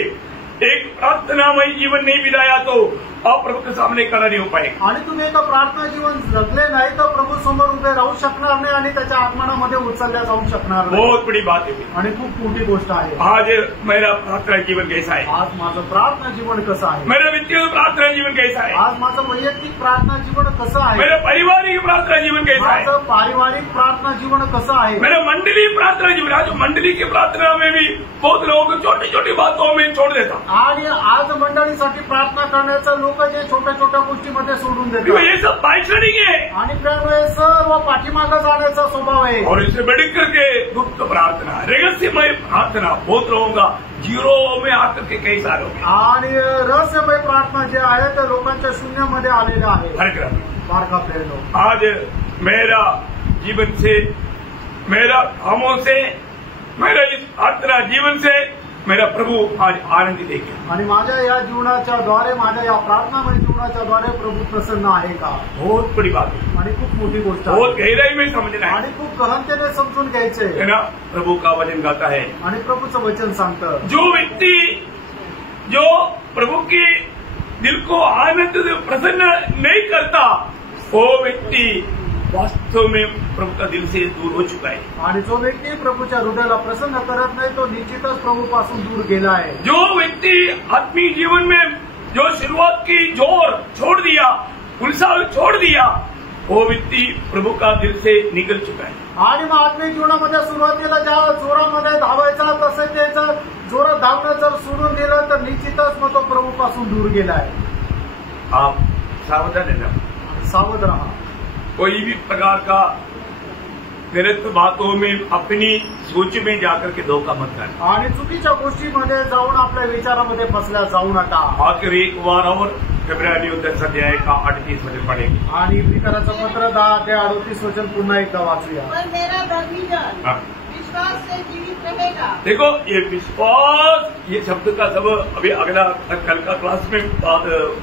एक प्रार्थनामय जीवन नहीं बिताया तो आप प्रभु के सामने खड़ा नहीं हो पाएगा। आणि तुम्ही एका प्रार्थना जीवन जगले नाही तर प्रभू समोर उभे राहू शकणार नाही आणि त्याच्या आगमनामध्ये उचलल्या जाऊ शकणार नाही। बहुत बड़ी बात है। आणि खूप मोठी गोष्ट आहे। आज मेरा प्रार्थना जीवन कैसा है? आज माझं प्रार्थना जीवन कसं आहे? मेरा व्यक्तिगत प्रार्थना जीवन कैसा है? आज माझं वैयक्तिक प्रार्थना जीवन कसं आहे? मेरा पारिवारिक प्रार्थना जीवन कैसा है? माझं पारिवारिक प्रार्थना जीवन कसं आहे? मेरा मंडली प्रार्थना जीवन, आज मंडली की प्रार्थना में भी बहुत लोग छोटी छोटी बातों में छोड़ देता। आणि आज मंडळीसाठी प्रार्थना करण्याचं लोक जे छोट्या छोट्या गोष्टीमध्ये सोडून देतात। ये सब बाइक है आणि त्यामुळे सर्व पाठीमागं जाण्याचा स्वभाव आहे। और इससे बढ़ करके गुप्त प्रार्थना, रहस्यमय प्रार्थना बहुत लोगों का जीरो में आकर के कई साल हो गए। आणि रहस्यमय प्रार्थना जे आहे ते लोकांच्या शून्यामध्ये आलेलं आहे। बारका प्रेरणो आज मेरा जीवन से, मेरा कामों से, मेरा इस प्रार्थना जीवन से मेरा प्रभु आज आनंदित है क्या? आणि माझ्या या जीवनाच्या द्वारे, माझ्या या प्रार्थनामय जीवनाच्या द्वारे प्रभू प्रसन्न आहे का? बहुत बड़ी बात है। आणि खूप मोठी गोष्ट आहे। बहुत गहराई में समझना है आणि खूप गहनतेने समजून घ्यायचे है ना। प्रभु का वचन गाता है, आणि प्रभूचं वचन सांगतं जो व्यक्ति जो प्रभु के दिल को आनंद से प्रसन्न नहीं करता वो व्यक्ति वास्तव में प्रभु का दिल से दूर हो चुका है। आणि जो व्यक्ती प्रभूच्या हृदयाला प्रसन्न करत नाही तो निश्चितच प्रभूपासून दूर गेला आहे। जो व्यक्ति आत्मीय जीवन में जो शुरुआत की जोर छोड़ दिया, उत्साह छोड़ दिया, वो व्यक्ति प्रभु का दिल से निकल चुका है। आणि मग आत्मीय जीवनामध्ये सुरुवातीला ज्या जोरामध्ये धावायचा तसे ते जर जोरात धावणं जर सोडून दिलं तर निश्चितच मग तो प्रभूपासून दूर गेलाय। आप सावधान रहना, सावध रहा। कोई भी प्रकार का गलत बातों में अपनी सोच में जाकर के धोखा मत करना। आणि चुकीच्या गोष्टीमध्ये जाऊन आपल्या विचारामध्ये फसल्या जाऊ नका। आखिर एक बार और फरवरी 10 अध्याय का 38 वचन पढ़ेंगे। आणि इब्रिकराचं पत्र 10 अध्याय 38 वचन पुन्हा एकदा वाचूया। पर मेरा धर्मी जन हाँ। विश्वास से जीवित रहेगा। देखो ये विश्वास, ये शब्द का सब अभी अगला कल का क्लास में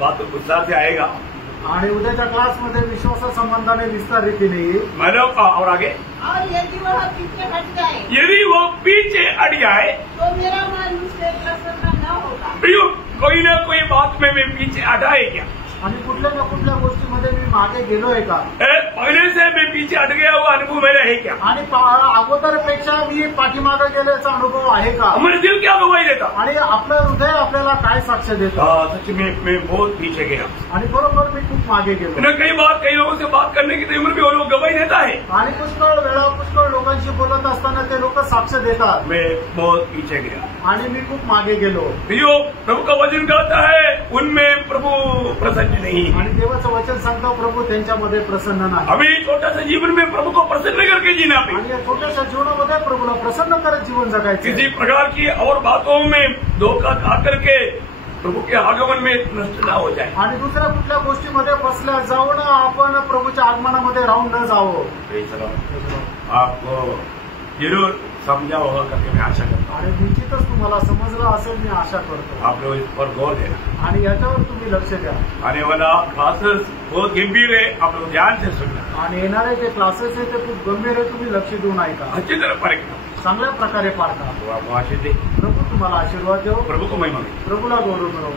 बात विस्तार से आएगा। आणि उद्याच्या क्लासमध्ये विश्वासा संबंधाने विस्तार रीतीने मानव का और आगे, और यदि वह पीछे हट जाए यदि वो पीछे हट जाए तो मेरा मन उससे प्रसन्न न होगा। प्रियो, कोई ना कोई बात में मैं पीछे हटाए क्या? आणि कुठल्या ना कुठल्या गोष्टीमध्ये मी मागे गेलोय का? पहले से मैं पीछे हट गया हुआ अनुभव मेरा है क्या? आणि अगोदरपेक्षा मी पाठीमागे गेल्याचा अनुभव आहे का? हमारे दिल क्या गवाही देता? आणि आपलं हृदय आपल्याला काय साक्ष देतं? सच में मैं बहुत पीछे गया आणि बरोबर मी खूप मागे गेलो. कई बार कई लोगों से बात करने की उम्र भी वो लोग गवाही देता है. आणि पुष्कळ लोकांशी बोलत असताना ते लोक साक्ष देतात. मैं बहुत पीछे गया आणि मी खूप मागे गेलो. जो प्रभु का वचन कहता है उनमें प्रभु प्रसन्न नहीं. आणि देवाचं वचन सांगतो प्रभु त्यांच्यामध्ये प्रसन्न नाही. अभी छोटा सा जीवन में प्रभु को प्रसन्न करके जीना भी. आणि या छोट्याशा जीवनामध्ये प्रभुला प्रसन्न करत जीवन जगायचं. किसी प्रकार की और बातों में धोखा खा करके प्रभु के आगमन में नष्ट न हो जाए. आणि दुसऱ्या कुठल्या गोष्टीमध्ये फसल्या जाऊन आपण प्रभूच्या आगमनामध्ये राहून न जावं. आपको जरूर समझा होगा करके मैं आशा करता हूँ. आणि निश्चितच तुम्हाला समजलं असेल मी आशा करतो. आप लोग इस पर गौर देना आणि याच्यावर तुम्ही लक्ष द्या. आने वाला क्लासेस बहुत गंभीर है. आप लोग ध्यान से सुनना. आणि येणारे जे क्लासेस आहेत ते खूप गंभीर आहे. तुम्ही लक्ष देऊन ऐका. अच्छी तरह परीक्षा चांगल्या प्रकारे पार करा. आपको आशीष दे. प्रभू तुम्हाला आशीर्वाद देव. प्रभु को महिमा दे. प्रभूला गौरव मिळव.